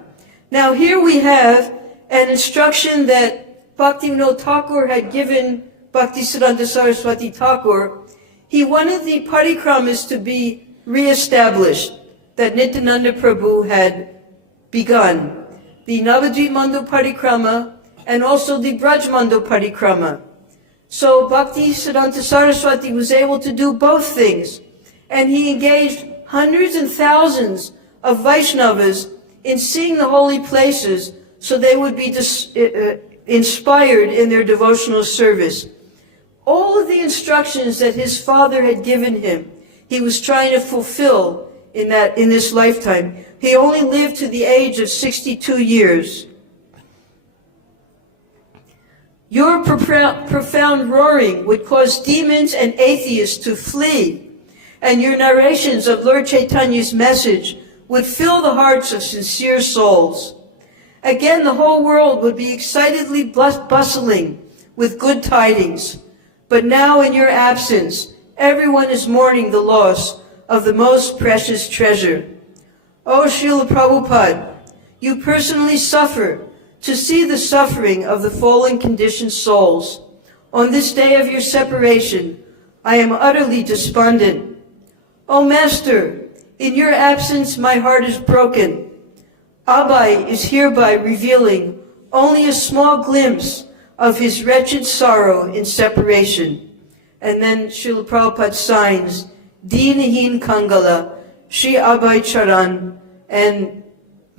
Now here we have an instruction that Bhaktivinoda Thakur had given Bhaktisiddhanta Saraswati Thakur. He wanted the parikramas to be re-established that Nityananda Prabhu had begun. The Navadvip Mando Parikrama and also the Braj Mando Parikrama. So Bhaktisiddhanta Saraswati was able to do both things. And he engaged hundreds and thousands of Vaishnavas in seeing the holy places so they would be inspired in their devotional service. All of the instructions that his father had given him, he was trying to fulfill in this lifetime. He only lived to the age of 62 years. Your profound roaring would cause demons and atheists to flee, and your narrations of Lord Chaitanya's message would fill the hearts of sincere souls. Again, the whole world would be excitedly bustling with good tidings. But now in your absence, everyone is mourning the loss of the most precious treasure. O Srila Prabhupada, you personally suffer to see the suffering of the fallen conditioned souls. On this day of your separation, I am utterly despondent. O Master, in your absence, my heart is broken. Abai is hereby revealing only a small glimpse of his wretched sorrow in separation. And then Srila Prabhupada signs, Dinahin Kangala, Shri Abhay Charan, and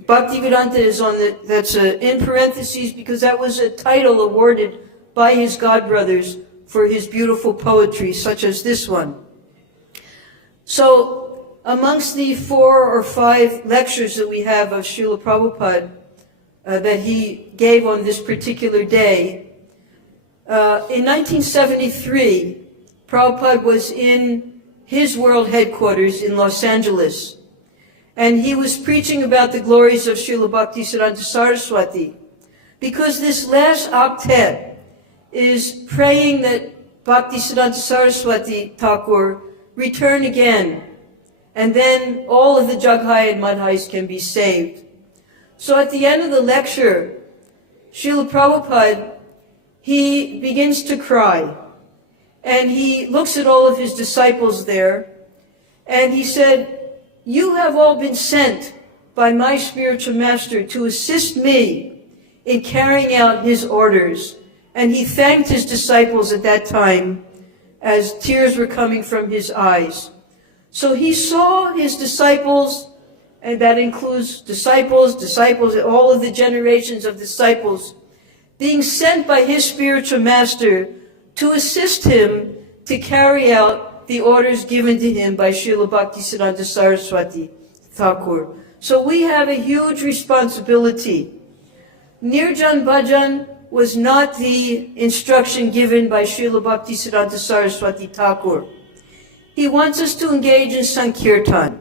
Bhaktivedanta is on the, that's in parentheses because that was a title awarded by his godbrothers for his beautiful poetry, such as this one. So, amongst the 4 or 5 lectures that we have of Srila Prabhupada that he gave on this particular day, in 1973, Prabhupada was in his world headquarters in Los Angeles, and he was preaching about the glories of Srila Bhaktisiddhanta Saraswati, because this last octet is praying that Bhaktisiddhanta Saraswati Thakur return again, and then all of the Jaghai and Madhais can be saved. So at the end of the lecture, Srila Prabhupada, he begins to cry, and he looks at all of his disciples there, and he said, "You have all been sent by my spiritual master to assist me in carrying out his orders." And he thanked his disciples at that time as tears were coming from his eyes. So he saw his disciples, and that includes disciples, all of the generations of disciples, being sent by his spiritual master to assist him to carry out the orders given to him by Srila Bhaktisiddhanta Saraswati Thakur. So we have a huge responsibility. Nirjan Bhajan was not the instruction given by Srila Bhaktisiddhanta Saraswati Thakur. He wants us to engage in Sankirtan.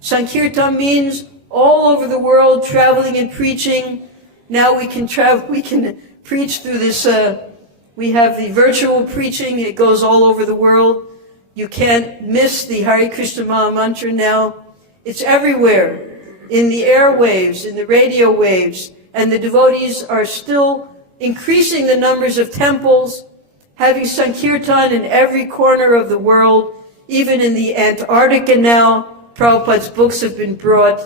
Sankirtan means all over the world, traveling and preaching. Now we can preach through this, we have the virtual preaching, it goes all over the world. You can't miss the Hare Krishna Maha Mantra now. It's everywhere, in the airwaves, in the radio waves, and the devotees are still increasing the numbers of temples, having Sankirtan in every corner of the world, even in the Antarctica now. Prabhupada's books have been brought.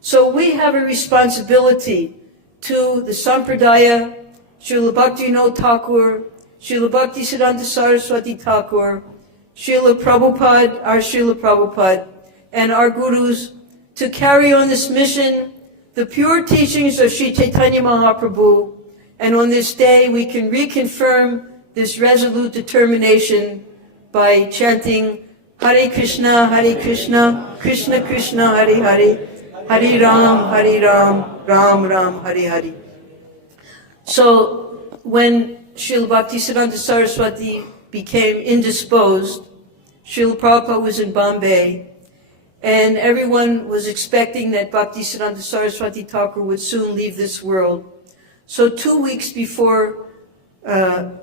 So we have a responsibility to the Sampradaya, Srila Bhaktivinoda Thakur, Srila Bhaktisiddhanta Saraswati Thakur, Srila Prabhupada, our Srila Prabhupada, and our gurus to carry on this mission, the pure teachings of Sri Chaitanya Mahaprabhu. And on this day, we can reconfirm this resolute determination by chanting Hare Krishna, Krishna Krishna, Hare Hare, Hare Ram, Ram Ram, Hare Hare. So when Srila Bhaktisiddhanta Saraswati became indisposed, Srila Prabhupada was in Bombay, and everyone was expecting that Bhaktisiddhanta Saraswati Thakur would soon leave this world. So 2 weeks before Srila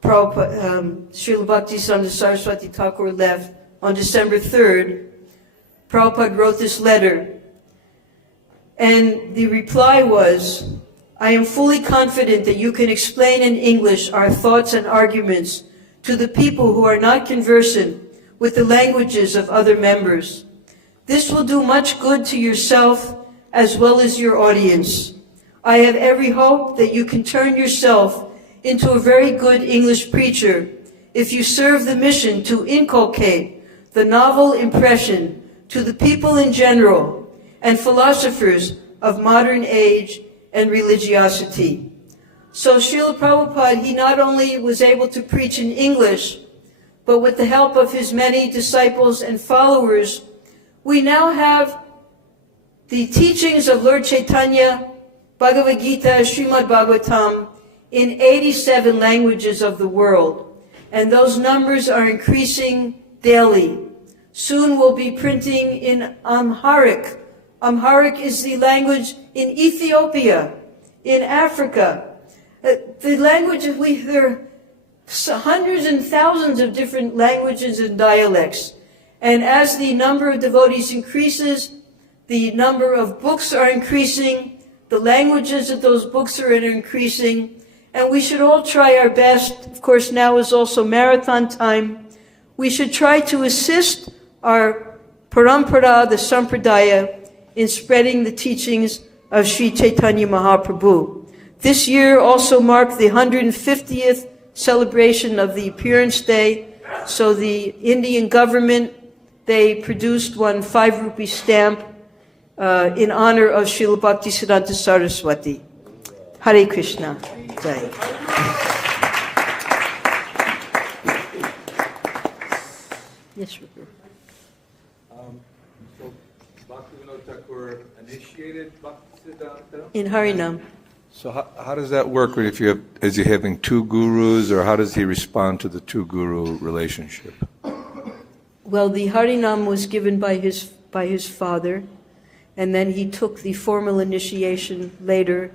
Bhaktisiddhanta Saraswati Thakur left, on December 3rd, Prabhupada wrote this letter. And the reply was, "I am fully confident that you can explain in English our thoughts and arguments to the people who are not conversant with the languages of other members. This will do much good to yourself as well as your audience. I have every hope that you can turn yourself into a very good English preacher if you serve the mission to inculcate the novel impression to the people in general and philosophers of modern age and religiosity." So Srila Prabhupada, he not only was able to preach in English, but with the help of his many disciples and followers, we now have the teachings of Lord Chaitanya, Bhagavad Gita, Srimad Bhagavatam, in 87 languages of the world. And those numbers are increasing daily. Soon we'll be printing in Amharic. Amharic is the language in Ethiopia, in Africa. The language, there are hundreds and thousands of different languages and dialects. And as the number of devotees increases, the number of books are increasing, the languages of those books are increasing, and we should all try our best. Of course, now is also marathon time. We should try to assist our parampara, the sampradaya, in spreading the teachings of Sri Chaitanya Mahaprabhu. This year also marked the 150th celebration of the Appearance Day, so the Indian government they produced one 5 rupee stamp in honor of Srila Bhaktisiddhanta Saraswati. Hare Krishna. Jai. Yes, Rupa. So Bhaktivinoda Thakur initiated Bhaktisiddhanta? In Harinam. So how does that work? If you have, is he having two gurus, or how does he respond to the two guru relationship? Well, the Harinam was given by his father, and then he took the formal initiation later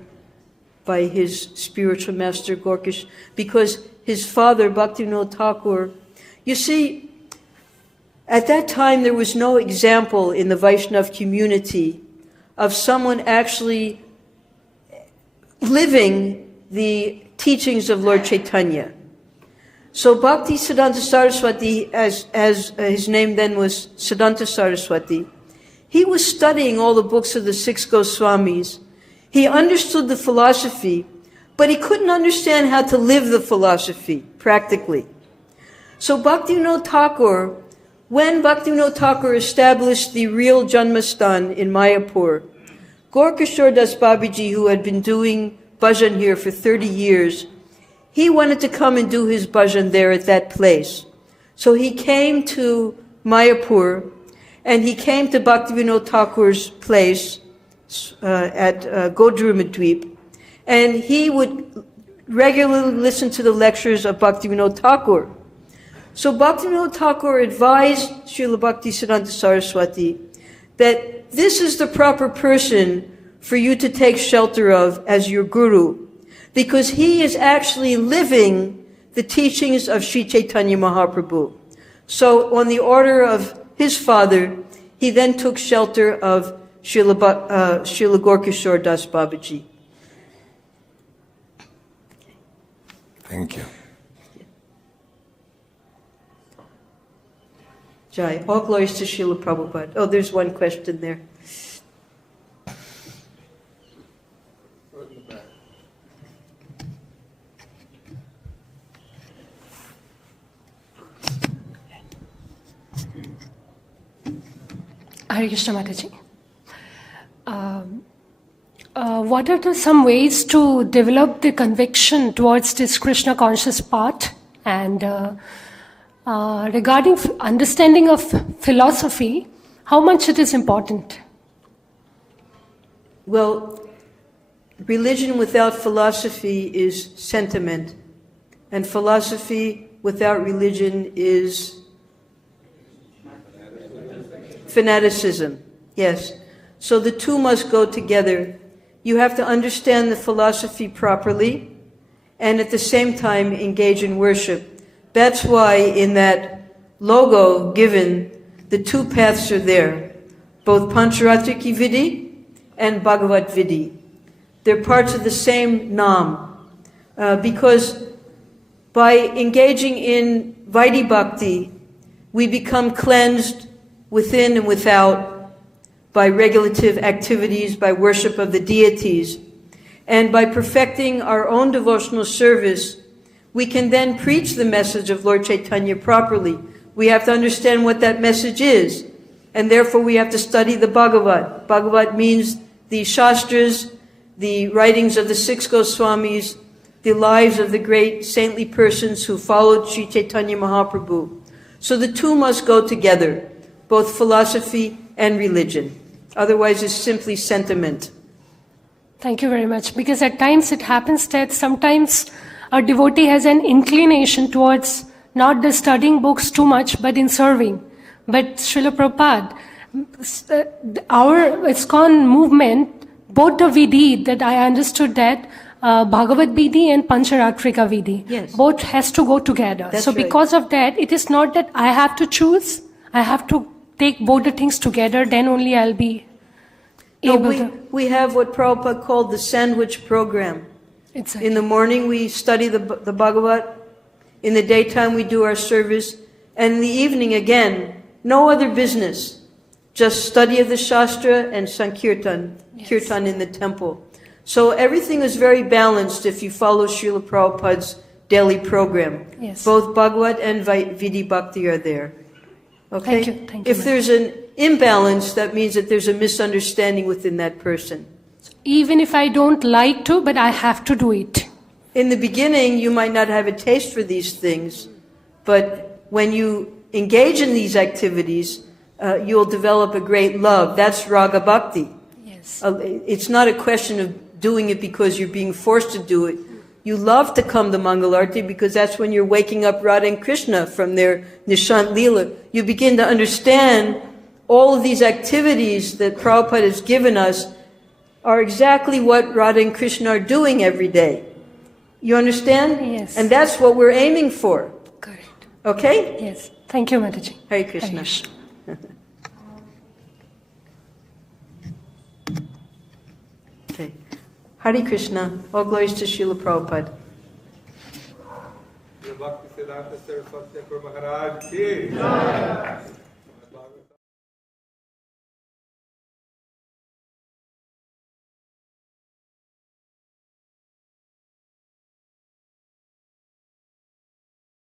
by his spiritual master Gorkish, because his father, Bhaktivinoda Thakur, you see, at that time there was no example in the Vaishnav community of someone actually living the teachings of Lord Chaitanya. So Bhaktisiddhanta Saraswati, as his name then was Siddhanta Saraswati, he was studying all the books of the 6 Goswamis. He understood the philosophy, but he couldn't understand how to live the philosophy practically. So Bhaktivinoda Thakur, when Bhaktivinoda Thakur established the real Janmastan in Mayapur, Gorkishore Das Babiji, who had been doing bhajan here for 30 years, he wanted to come and do his bhajan there at that place. So he came to Mayapur, and he came to Bhaktivinoda Thakur's place at Godrumadweep, and he would regularly listen to the lectures of Bhaktivinoda Thakur. So Bhaktivinoda Thakur advised Srila Bhaktisiddhanta Saraswati that this is the proper person for you to take shelter of as your guru, because he is actually living the teachings of Sri Chaitanya Mahaprabhu. So on the order of his father, he then took shelter of Srila Gorkishore Das Babaji. Thank you. Jai. All glories to Srila Prabhupada. Oh, there's one question there. Hare Krishna Mataji. What are some ways to develop the conviction towards this Krishna conscious path? And regarding understanding of philosophy, how much it is important? Well, religion without philosophy is sentiment, and philosophy without religion is fanaticism. Yes. So the two must go together. You have to understand the philosophy properly and at the same time engage in worship. That's why in that logo given, the two paths are there, both Pancharatriki Vidhi and Bhagavat Vidhi. They're parts of the same Nam, because by engaging in Vaidhi Bhakti, we become cleansed within and without by regulative activities, by worship of the deities. And by perfecting our own devotional service, we can then preach the message of Lord Chaitanya properly. We have to understand what that message is. And therefore we have to study the Bhagavat. Bhagavat means the Shastras, the writings of the 6 Goswamis, the lives of the great saintly persons who followed Sri Chaitanya Mahaprabhu. So the two must go together, both philosophy and religion. Otherwise it's simply sentiment. Thank you very much. Because at times it happens that sometimes a devotee has an inclination towards not the studying books too much, but in serving. But Srila Prabhupada, our ISKCON movement, both the Vidhi that I understood that Bhagavad Vidhi and Pancharatrika Vidhi, yes, both has to go together. That's so right. Because of that, it is not that I have to choose, I have to take both the things together, then only I'll be able to. We have what Prabhupada called the sandwich program. Exactly. In the morning we study the Bhagavat, in the daytime we do our service, and in the evening again, no other business, just study of the Shastra and Sankirtan, Yes. Kirtan in the temple. So everything is very balanced if you follow Srila Prabhupada's daily program. Yes. Both Bhagavat and Vidhi Bhakti are there. Okay? Thank you, If there's an imbalance, that means that there's a misunderstanding within that person. Even if I don't like to, but I have to do it. In the beginning, you might not have a taste for these things, but when you engage in these activities, you'll develop a great love. That's Raga Bhakti. Yes. It's not a question of doing it because you're being forced to do it. You love to come to Mangalarti because that's when you're waking up Radha and Krishna from their Nishant Leela. You begin to understand all of these activities that Prabhupada has given us are exactly what Radha and Krishna are doing every day. You understand? Yes. And that's what we're aiming for. Correct. Okay? Yes. Thank you, Mataji. Hare Krishna. Okay. Hare Krishna. All glories to Srila Prabhupada. Bhaktisiddhanta Saraswati Thakura Maharaj ki.